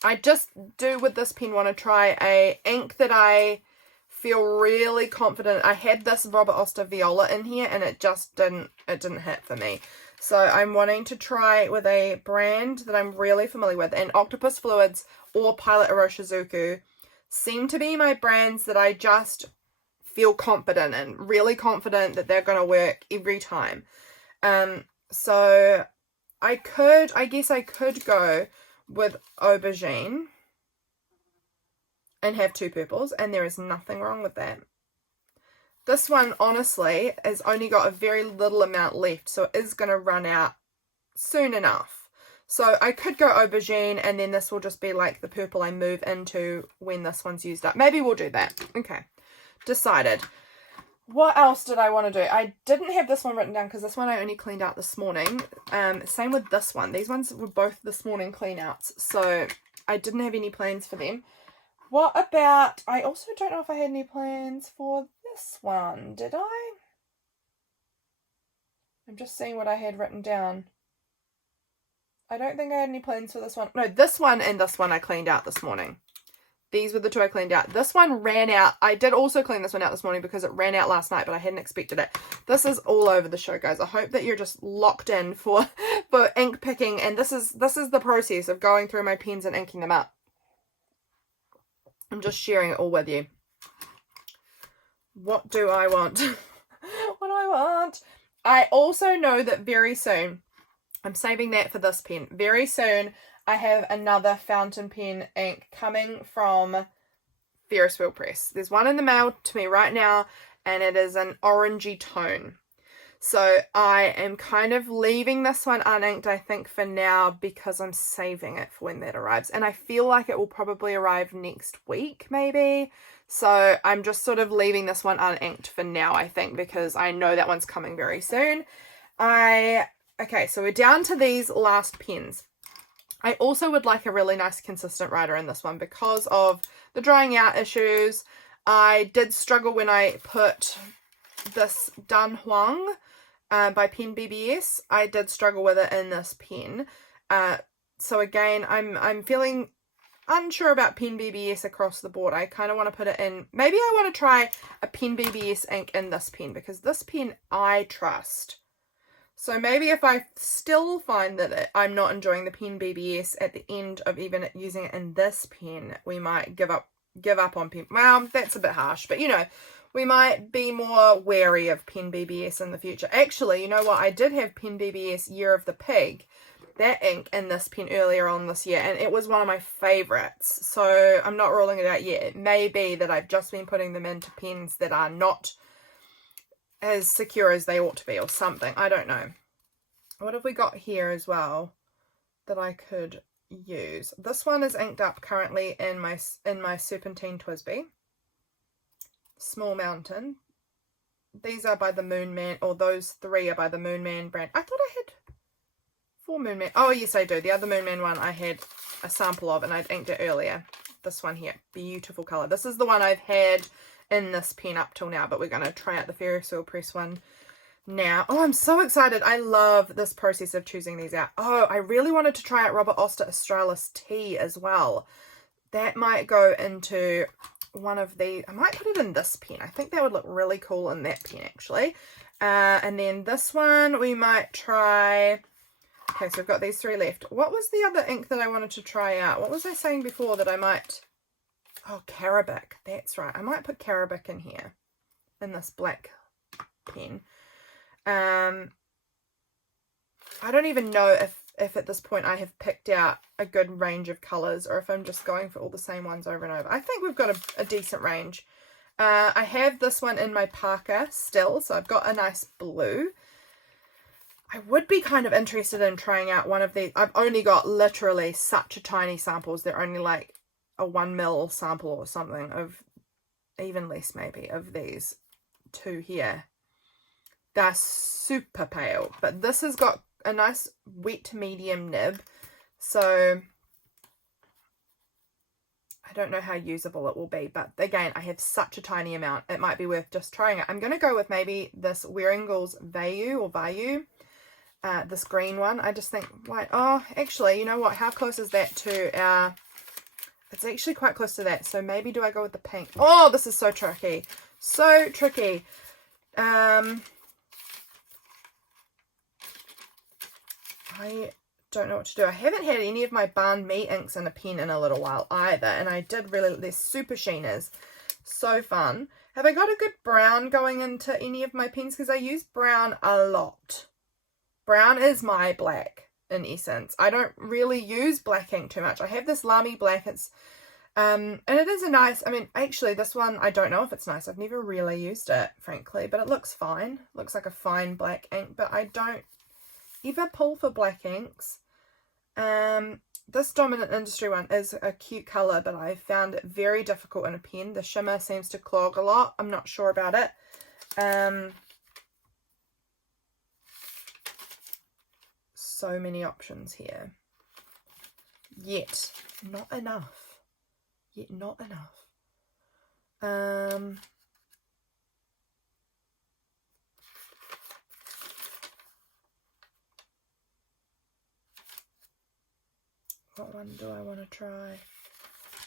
I just do with this pen want to try a ink that I feel really confident. I had this Robert Oster Viola in here and it just didn't hit for me. So I'm wanting to try with a brand that I'm really familiar with, and Octopus Fluids or Pilot Iroshizuku seem to be my brands that I just feel confident in, really confident that they're going to work every time. So I guess I could go with Aubergine and have two purples, and there is nothing wrong with that. This one, honestly, has only got a very little amount left, so it is going to run out soon enough. So I could go Aubergine, and then this will just be like the purple I move into when this one's used up. Maybe we'll do that. Okay, decided. What else did I want to do? I didn't have this one written down because this one I only cleaned out this morning. Same with this one. These ones were both this morning clean outs, so I didn't have any plans for them. What about, I also don't know if I had any plans for this one. Did I? I'm just seeing what I had written down. I don't think I had any plans for this one. No, this one and this one I cleaned out this morning. These were the two I cleaned out. This one ran out. I did also clean this one out this morning because it ran out last night, but I hadn't expected it. This is all over the show, guys. I hope that you're just locked in for ink picking, and this is the process of going through my pens and inking them up. I'm just sharing it all with you. What do I want? What do I want? I also know that very soon, I'm saving that for this pen. Very soon, I have another fountain pen ink coming from Ferris Wheel Press. There's one in the mail to me right now, and it is an orangey tone. So I am kind of leaving this one uninked, I think, for now, because I'm saving it for when that arrives. And I feel like it will probably arrive next week, maybe. So I'm just sort of leaving this one uninked for now, I think, because I know that one's coming very soon. Okay, so we're down to these last pens. I also would like a really nice consistent writer in this one because of the drying out issues. I did struggle when I put this Dan Huang by Pen BBS. I did struggle with it in this pen. So again, I'm feeling unsure about Pen BBS across the board. I kind of want to put it in, maybe I want to try a Pen BBS ink in this pen, because this pen I trust. So maybe if I still find that I'm not enjoying the Pen BBS at the end of even using it in this pen, we might give up on pen. Well, that's a bit harsh, but you know, we might be more wary of Pen BBS in the future. Actually, you know what? I did have Pen BBS Year of the Pig, that ink, in this pen earlier on this year, and it was one of my favorites. So I'm not ruling it out yet. It may be that I've just been putting them into pens that are not as secure as they ought to be, or something. I don't know. What have we got here as well that I could use? This one is inked up currently in my Serpentine TWSBI. Small Mountain. These are by the Moon Man, or those three are by the Moon Man brand. I thought I had 4 Moon Man. Oh yes, I do. The other Moon Man one I had a sample of, and I'd inked it earlier. This one here, beautiful color. This is the one I've had in this pen up till now, but we're going to try out the Ferris Wheel Press one now. Oh, I'm so excited. I love this process of choosing these out. Oh, I really wanted to try out Robert Oster Australis T as well. That might go into one of the, I might put it in this pen. I think that would look really cool in that pen actually. And then this one we might try. Okay, so we've got these 3 left. What was the other ink that I wanted to try out? What was I saying before that I might? Oh, Carabic. That's right. I might put Carabic in here, in this black pen. I don't even know if at this point I have picked out a good range of colours, or if I'm just going for all the same ones over and over. I think we've got a decent range. I have this one in my Parker still, so I've got a nice blue. I would be kind of interested in trying out one of these. I've only got literally such a tiny samples. They're only like a 1 ml sample or something, of even less maybe, of these 2 here. They're super pale, but this has got a nice wet medium nib, so I don't know how usable it will be, but again, I have such a tiny amount, it might be worth just trying it. I'm going to go with maybe this Wearingall's Vayu, this green one. I just think, like, oh, actually, you know what, how close is that to our, it's actually quite close to that, so maybe do I go with the pink? Oh, this is so tricky, so tricky. I don't know what to do. I haven't had any of my Banh Mi inks in a pen in a little while either, and I did really, they're super sheeners, so fun. Have I got a good brown going into any of my pens? Because I use brown a lot. Brown is my black in essence. I don't really use black ink too much. I have this Lamy black. It's and it is a nice, I mean, actually this one, I don't know if it's nice. I've never really used it, frankly, but it looks fine. Looks like a fine black ink, but I don't ever pull for black inks. This Dominant Industry one is a cute colour, but I found it very difficult in a pen. The shimmer seems to clog a lot. I'm not sure about it. So many options here. Yet not enough. Yet not enough. What one do I want to try?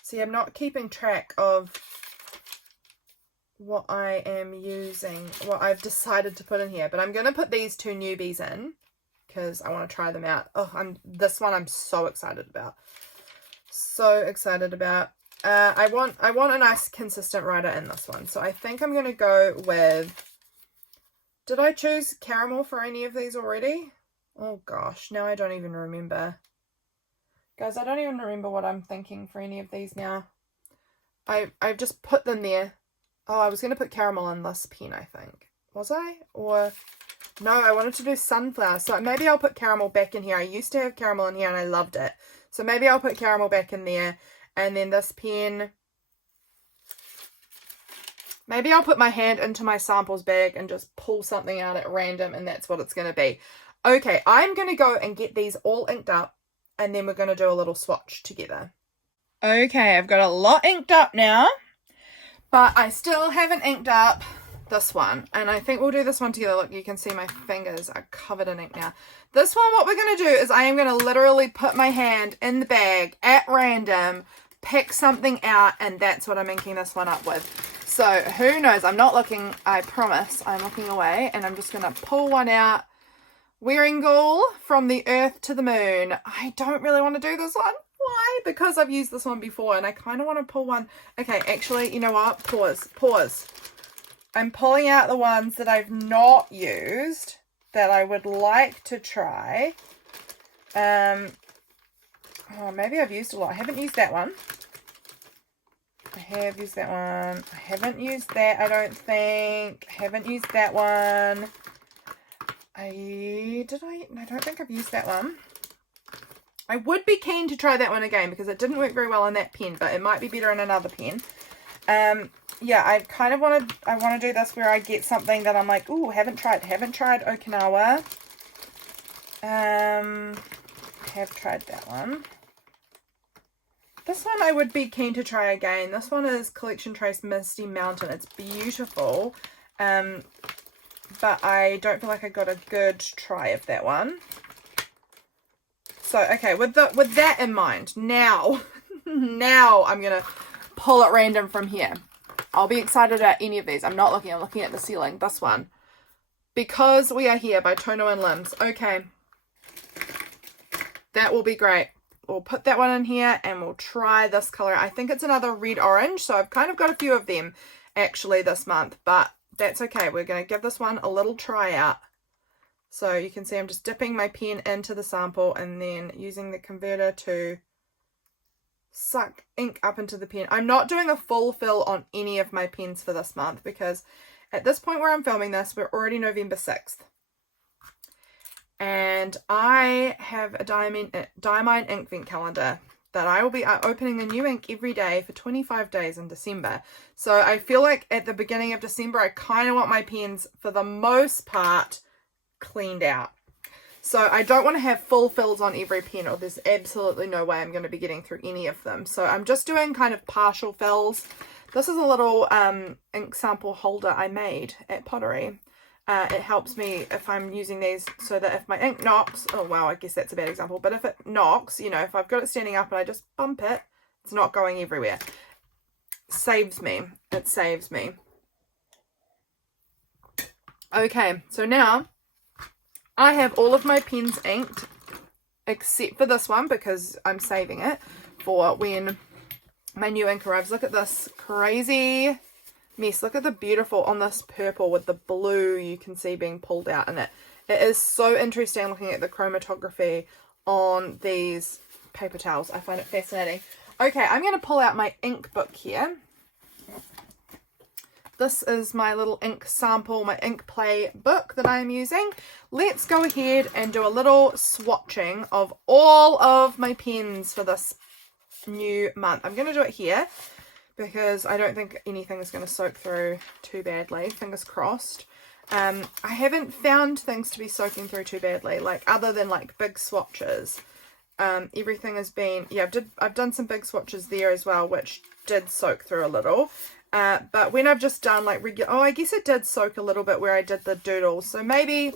See, I'm not keeping track of what I am using, what I've decided to put in here, but I'm going to put these 2 newbies in because I want to try them out. Oh, this one I'm so excited about. So excited about. I want a nice consistent rider in this one, so I think I'm going to go with, did I choose caramel for any of these already? Oh gosh, now I don't even remember. Guys, I don't even remember what I'm thinking for any of these now. I've just put them there. Oh, I was going to put caramel in this pen, I think. Was I? Or, no, I wanted to do sunflower. So maybe I'll put caramel back in here. I used to have caramel in here and I loved it. So maybe I'll put caramel back in there. And then this pen, maybe I'll put my hand into my samples bag and just pull something out at random, and that's what it's going to be. Okay, I'm going to go and get these all inked up, and then we're going to do a little swatch together. Okay, I've got a lot inked up now, but I still haven't inked up this one. And I think we'll do this one together. Look, you can see my fingers are covered in ink now. This one, what we're going to do is I am going to literally put my hand in the bag at random, pick something out, and that's what I'm inking this one up with. So who knows? I'm not looking, I promise. I'm looking away, and I'm just going to pull one out. Wearingle, From the Earth to the Moon. I don't really want to do this one. Why? Because I've used this one before, and I kind of want to pull one. Okay, actually, you know what? Pause. I'm pulling out the ones that I've not used that I would like to try. Oh, maybe I've used a lot. I haven't used that one. I have used that one. I haven't used that, I don't think. Haven't used that one. I don't think I've used that one. I would be keen to try that one again because it didn't work very well on that pen, but it might be better in another pen. Yeah, I kind of want to do this where I get something that I'm like, ooh, haven't tried Okinawa. Have tried that one. This one I would be keen to try again. This one is Collection Trace Misty Mountain. It's beautiful. But I don't feel like I got a good try of that one. So, okay, with that in mind, now I'm going to pull at random from here. I'll be excited about any of these. I'm looking at the ceiling. This one. Because We Are Here by Tono and Limbs. Okay. That will be great. We'll put that one in here and we'll try this color. I think it's another red orange. So I've kind of got a few of them actually this month. But that's okay. We're going to give this one a little try out. So you can see I'm just dipping my pen into the sample and then using the converter to suck ink up into the pen. I'm not doing a full fill on any of my pens for this month because at this point where I'm filming this, we're already November 6th. And I have a Diamine Inkvent calendar that I will be opening a new ink every day for 25 days in December. So I feel like at the beginning of December, I kind of want my pens, for the most part, cleaned out. So I don't want to have full fills on every pen, or there's absolutely no way I'm going to be getting through any of them. So I'm just doing kind of partial fills. This is a little ink sample holder I made at Pottery. It helps me if I'm using these so that if my ink knocks, oh wow, I guess that's a bad example, but if it knocks, you know, if I've got it standing up and I just bump it, it's not going everywhere. Saves me. It saves me. Okay, so now I have all of my pens inked except for this one because I'm saving it for when my new ink arrives. Look at this crazy mess. Look at the beautiful on this purple with the blue you can see being pulled out in it. It is so interesting looking at the chromatography on these paper towels. I find it fascinating. Okay, I'm going to pull out my ink book here. This is my little ink sample, my ink play book that I'm using. Let's go ahead and do a little swatching of all of my pens for this new month. I'm going to do it here because I don't think anything is going to soak through too badly. Fingers crossed. I haven't found things to be soaking through too badly, like other than like big swatches. Everything has been, yeah, I've done some big swatches there as well, which did soak through a little. But when I've just done like regular, oh, I guess it did soak a little bit where I did the doodles. So maybe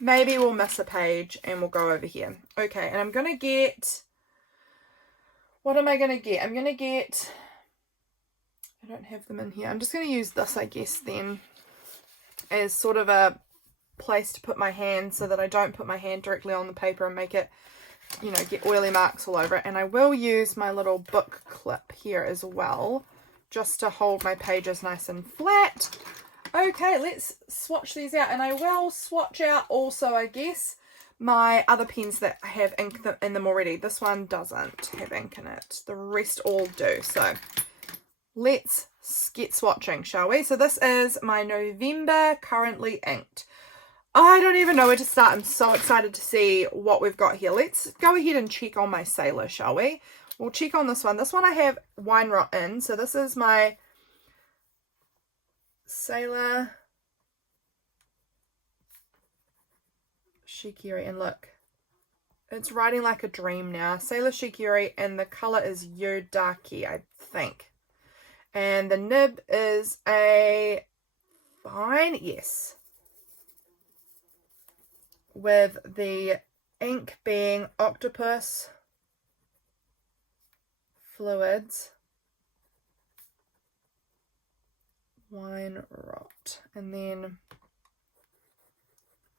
we'll miss a page and we'll go over here. Okay, and I'm going to get, what am I going to get? I'm going to get, I don't have them in here. I'm just going to use this, I guess, then as sort of a place to put my hand so that I don't put my hand directly on the paper and make it, you know, get oily marks all over it. And I will use my little book clip here as well, just to hold my pages nice and flat. Okay, let's swatch these out. And I will swatch out also, I guess, my other pens that have ink in them already. This one doesn't have ink in it. The rest all do. So let's get swatching, shall we? So this is my November currently inked. I don't even know where to start. I'm so excited to see what we've got here. Let's go ahead and check on my Sailor, shall we? We'll check on this one. This one I have Wine Rot in. So this is my Sailor Shikiri. And look, it's writing like a dream now. Sailor Shikiri, and the color is Yodaki, I think. And the nib is a fine. Yes. With the ink being Octopus Fluids Wine Rot. And then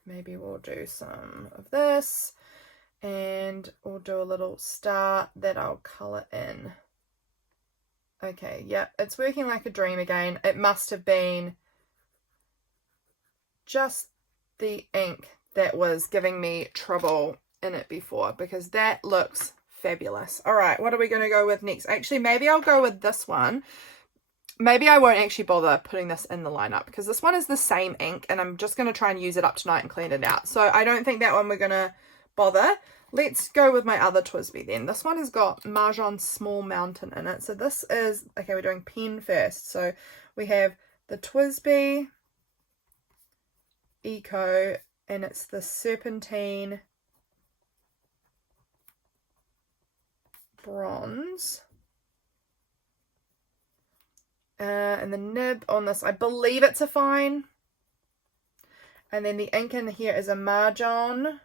maybe we'll do some of this, and we'll do a little star that I'll colour in. Okay, yeah, it's working like a dream again. It must have been just the ink that was giving me trouble in it before, because that looks fabulous. All right, what are we going to go with next? Actually, maybe I'll go with this one. Maybe I won't actually bother putting this in the lineup, because this one is the same ink and I'm just going to try and use it up tonight and clean it out. So I don't think that one we're going to bother. Let's go with my other Twisby then. This one has got Mahjong Small Mountain in it. So this is, okay, we're doing pen first. So we have the Twisby Eco, and it's the Serpentine Bronze. And the nib on this, I believe it's a fine. And then the ink in here is a Mahjong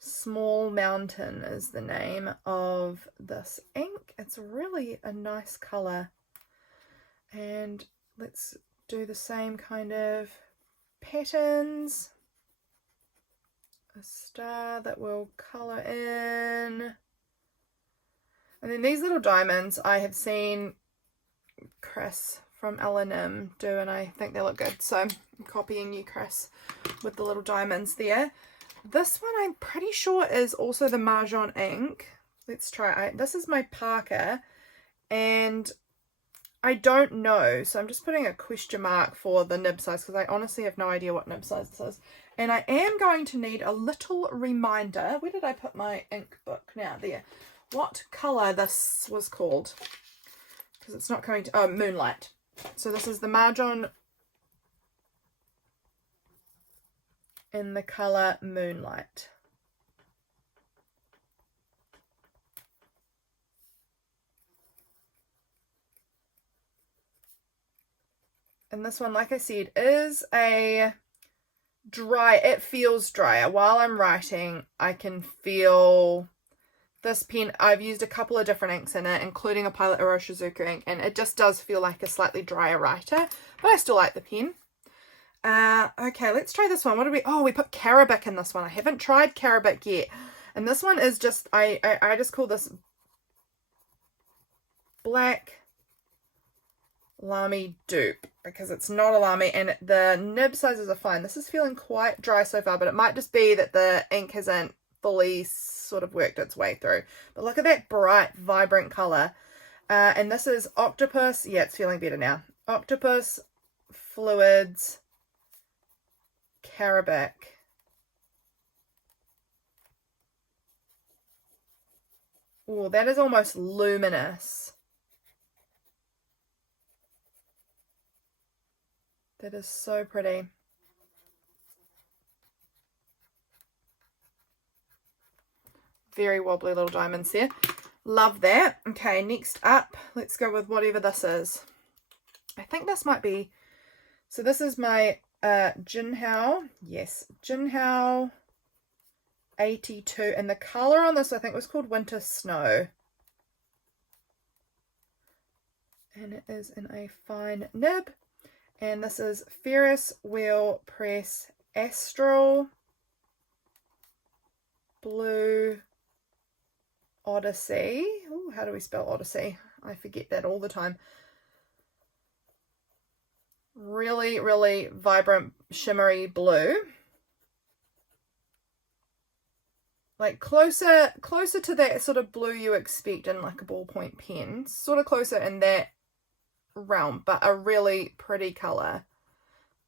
Small Mountain is the name of this ink. It's really a nice colour. And let's do the same kind of patterns. A star that we'll colour in. And then these little diamonds I have seen Chris from L&M do, and I think they look good, so I'm copying you, Chris, with the little diamonds there. This one I'm pretty sure is also the Mahjong ink. Let's try it. This is my Parker, and I don't know, so I'm just putting a question mark for the nib size, because I honestly have no idea what nib size this is. And I am going to need a little reminder. Where did I put my ink book now? There. What colour this was called, because it's not coming to, oh, Moonlight. So this is the Mahjong in the colour Moonlight. And this one, like I said, is a dry, it feels drier. While I'm writing, I can feel this pen. I've used a couple of different inks in it, including a Pilot Iroshizuku ink, and it just does feel like a slightly drier writer, but I still like the pen. Okay, let's try this one. What did we, oh, we put Carabic in this one. I haven't tried Carabic yet. And this one is just, I just call this Black Lamy Dupe, because it's not a Lamy, and the nib sizes are fine. This is feeling quite dry so far, but it might just be that the ink hasn't fully sort of worked its way through. But look at that bright, vibrant colour. And this is Octopus. Yeah, it's feeling better now. Octopus Fluids Carabic. Oh, that is almost luminous. That is so pretty. Very wobbly little diamonds there. Love that. Okay, next up, let's go with whatever this is. I think this might be, so this is my Jinhao. Yes, Jinhao 82. And the colour on this, I think, was called Winter Snow. And it is in a fine nib. And this is Ferris Wheel Press Astral Blue Odyssey. Ooh, how do we spell Odyssey? I forget that all the time. Really, really vibrant, shimmery blue. Like closer to that sort of blue you expect in like a ballpoint pen. Sort of closer in that realm, but a really pretty colour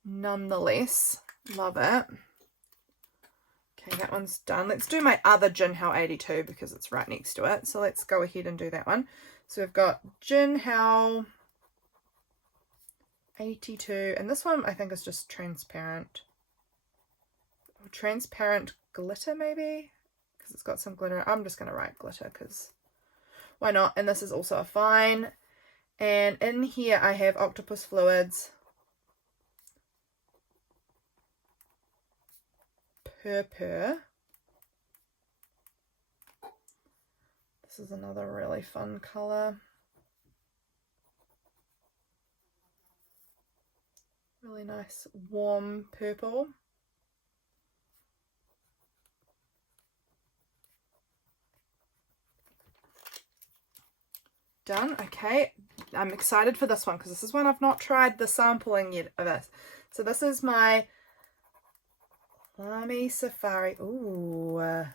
nonetheless. Love it. Okay, that one's done. Let's do my other Jinhao 82 because it's right next to it. So let's go ahead and do that one. So we've got Jinhao 82, and this one I think is just transparent. Transparent glitter maybe? Because it's got some glitter. I'm just going to write glitter because why not? And this is also a fine. And in here I have Octopus Fluids Purpur. This is another really fun colour. Really nice warm purple. Done. Okay, I'm excited for this one because this is one I've not tried the sampling yet of this. So this is my Lamy Safari. Ooh,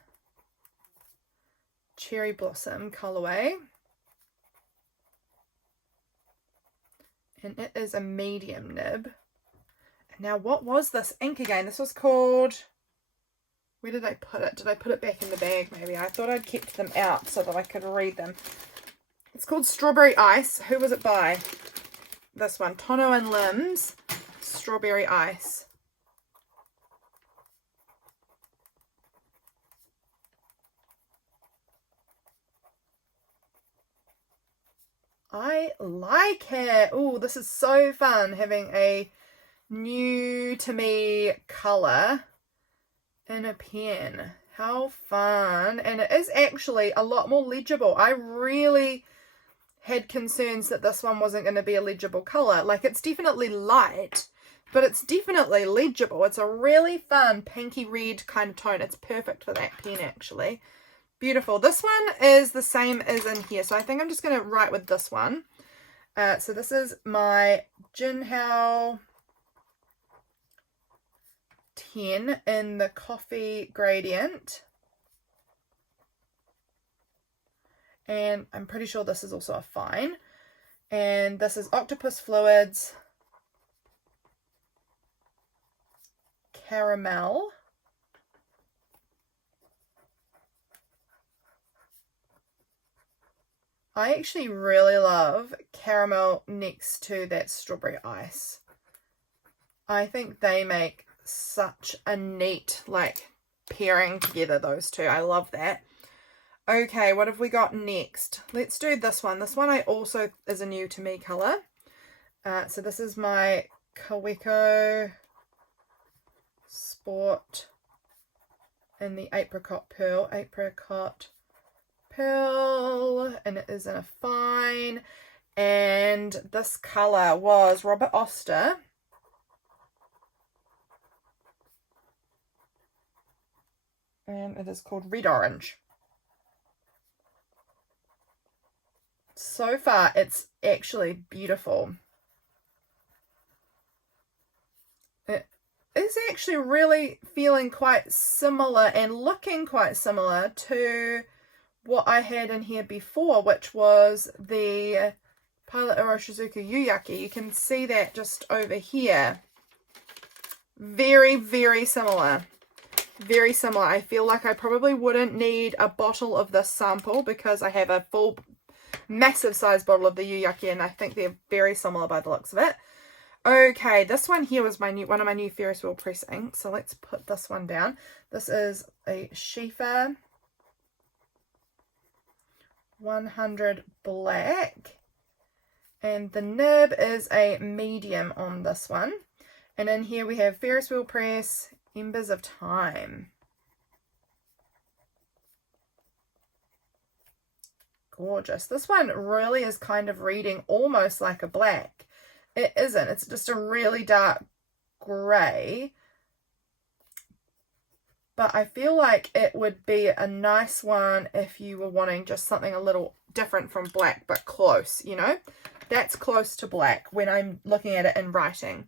cherry blossom colorway. And it is a medium nib. Now, what was this ink again? This was called... Where did I put it? Did I put it back in the bag maybe? I thought I'd kept them out so that I could read them. It's called Strawberry Ice. Who was it by? This one. Tono and Limbs. Strawberry Ice. I like it. Oh, this is so fun having a new to me colour in a pen. How fun. And it is actually a lot more legible. I really had concerns that this one wasn't going to be a legible colour. Like, it's definitely light, but it's definitely legible. It's a really fun pinky red kind of tone. It's perfect for that pen actually. Beautiful. This one is the same as in here, so I think I'm just going to write with this one. So this is my Jinhao 10 in the coffee gradient. And I'm pretty sure this is also a fine. And this is Octopus Fluids Caramel. I actually really love caramel next to that strawberry ice. I think they make such a neat, like, pairing together, those two. I love that. Okay, what have we got next? Let's do this one. This one I also is a new to me colour. So this is my Kaweco Sport in the Apricot Pearl. And it is in a fine. And this colour was Robert Oster. And it is called Red Orange. So far, it's actually beautiful. It is actually really feeling quite similar and looking quite similar to what I had in here before, which was the Pilot Iroshizuku Yuyaki. You can see that just over here. Very, very similar. Very similar. I feel like I probably wouldn't need a bottle of this sample because I have a full massive size bottle of the Yuyaki, and I think they're very similar by the looks of it. Okay, this one here was one of my new Ferris wheel press inks, so let's put this one down. This is a Shifa 100 black, and the nib is a medium on this one. And in here we have Ferris wheel press, Embers of Time. Gorgeous. This one really is kind of reading almost like a black. It isn't. It's just a really dark grey. But I feel like it would be a nice one if you were wanting just something a little different from black, but close, you know? That's close to black when I'm looking at it in writing.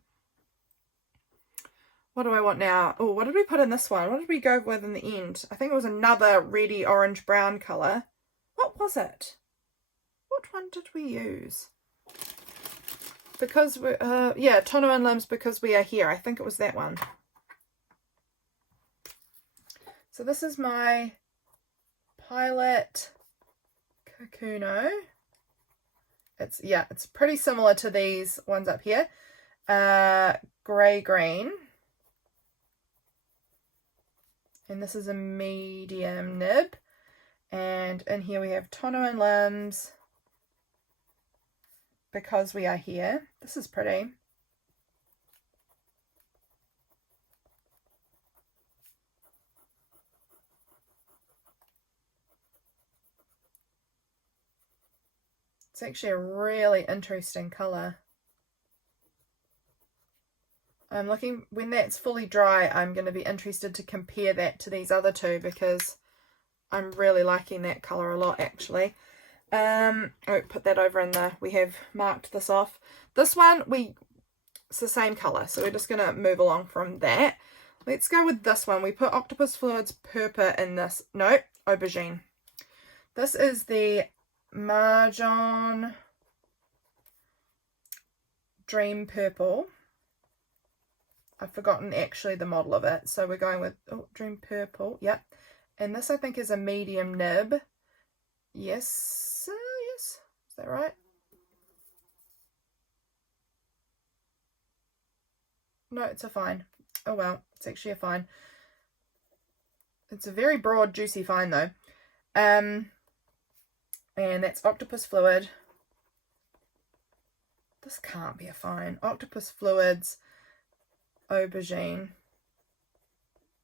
What do I want now? Oh, what did we put in this one? What did we go with in the end? I think it was another reddy orange brown colour. What was it? What one did we use? Because we, yeah, Tono and Limbs, Because We Are Here. I think it was that one. So this is my Pilot Kakuno. It's pretty similar to these ones up here. Grey green. And this is a medium nib. And in here we have Tono and Limbs, Because We Are Here. This is pretty. It's actually a really interesting colour. I'm looking, when that's fully dry, I'm going to be interested to compare that to these other two because I'm really liking that colour a lot actually. Oh, put that over in the, we have marked this off. This one, it's the same colour, so we're just going to move along from that. Let's go with this one. We put Octopus Fluids Purple in this. No, Aubergine. This is the Mahjong Dream Purple. I've forgotten actually the model of it, so we're going with Dream Purple. Yep. And this I think is a medium nib. Yes, yes. Is that right? No, it's a fine. Oh well, it's actually a fine. It's a very broad, juicy fine though. And that's Octopus Fluid. This can't be a fine. Octopus Fluids, Aubergine.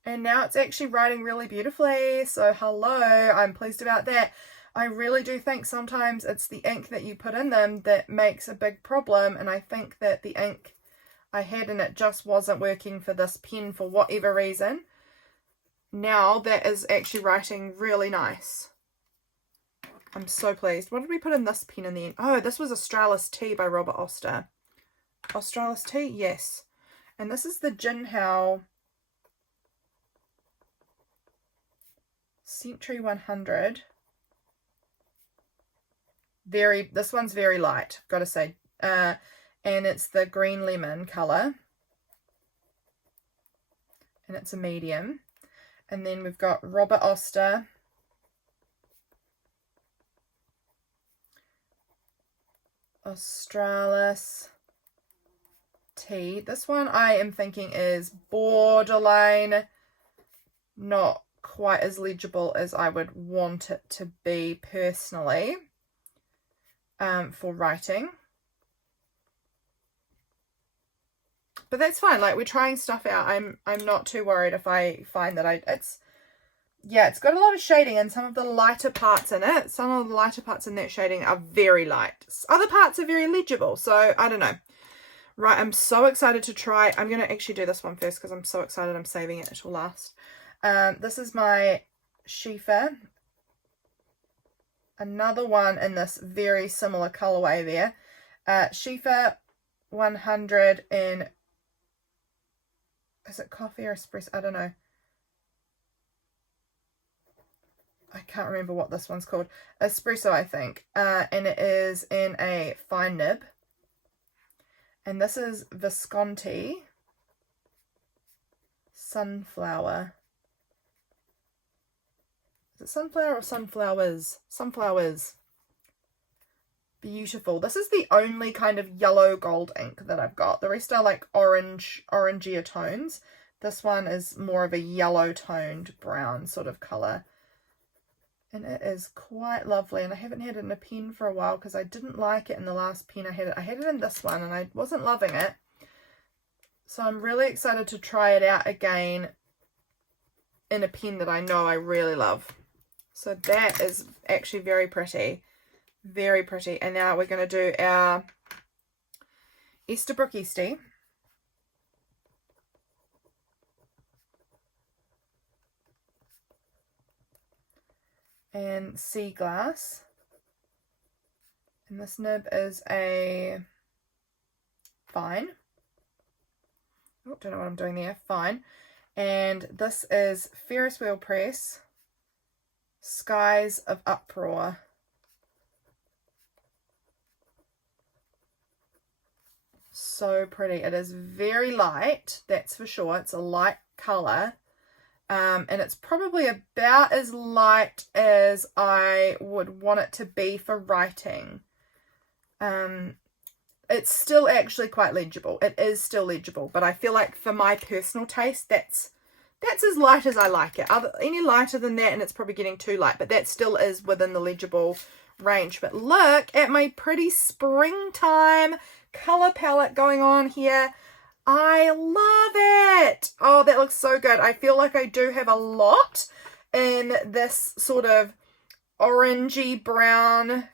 And now it's actually writing really beautifully. So hello, I'm pleased about that. I really do think sometimes it's the ink that you put in them that makes a big problem. And I think that the ink I had in it just wasn't working for this pen for whatever reason. Now that is actually writing really nice. I'm so pleased. What did we put in this pen in the end? Oh, this was Australis Tea by Robert Oster. Australis Tea? Yes. And this is the Jinhao Century 100. This one's very light, gotta say. And it's the green lemon colour. And it's a medium. And then we've got Robert Oster. Australis Tea. This one I am thinking is borderline not quite as legible as I would want it to be personally for writing. But that's fine. Like, we're trying stuff out. I'm not too worried if I find that it's got a lot of shading and some of the lighter parts in it. Some of the lighter parts in that shading are very light. Other parts are very legible. So, I don't know. Right, I'm so excited to try. I'm going to actually do this one first because I'm so excited. I'm saving it till last. This is my Schiefer. Another one in this very similar colorway there. Schiefer 100 in... Is it coffee or espresso? I don't know. I can't remember what this one's called. Espresso, I think. And it is in a fine nib. And this is Visconti Sunflower. Is it sunflower or sunflowers? Sunflowers. Beautiful. This is the only kind of yellow gold ink that I've got. The rest are like orangier tones. This one is more of a yellow toned brown sort of colour. And it is quite lovely. And I haven't had it in a pen for a while because I didn't like it in the last pen I had it. I had it in this one and I wasn't loving it. So I'm really excited to try it out again in a pen that I know I really love. So that is actually very pretty. Very pretty. And now we're going to do our Esterbrook Estie. And Sea Glass. And this nib is a fine. Oh, don't know what I'm doing there. Fine. And this is Ferris Wheel Press. Skies of Uproar. So pretty. It is very light, that's for sure. It's a light colour. And it's probably about as light as I would want it to be for writing. It's still actually quite legible. It is still legible, but I feel like for my personal taste, that's as light as I like it. Any lighter than that, and it's probably getting too light, but that still is within the legible range. But look at my pretty springtime colour palette going on here. I love it. Oh, that looks so good. I feel like I do have a lot in this sort of orangey brown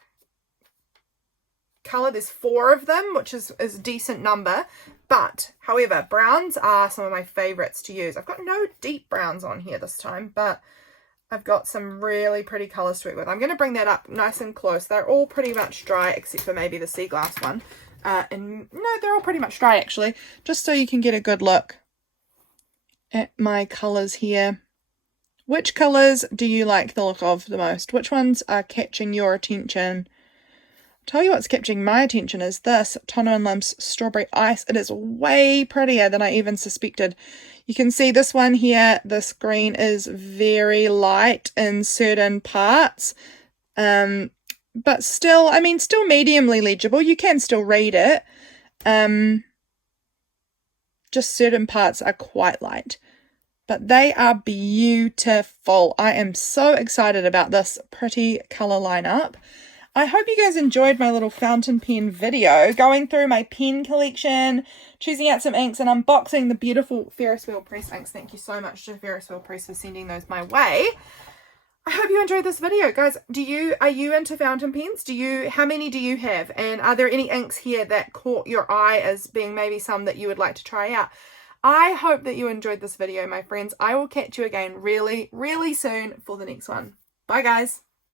colour. There's 4 of them, which is a decent number. But, however, browns are some of my favourites to use. I've got no deep browns on here this time, but I've got some really pretty colours to work with. I'm going to bring that up nice and close. They're all pretty much dry, except for maybe the sea glass one. And no, they're all pretty much dry, actually. Just so you can get a good look at my colours here. Which colours do you like the look of the most? Which ones are catching your attention? Tell you what's catching my attention is this Tono & Limp's Strawberry Ice. It is way prettier than I even suspected. You can see this one here, this green is very light in certain parts. But still, I mean, still mediumly legible. You can still read it. Just certain parts are quite light. But they are beautiful. I am so excited about this pretty colour lineup. I hope you guys enjoyed my little fountain pen video, going through my pen collection, choosing out some inks, and unboxing the beautiful Ferris wheel press inks. Thank you so much to Ferris wheel press for sending those my way. I hope you enjoyed this video, guys. Are you into fountain pens? How many do you have? And are there any inks here that caught your eye as being maybe some that you would like to try out? I hope that you enjoyed this video, my friends. I will catch you again really, really soon for the next one. Bye, guys.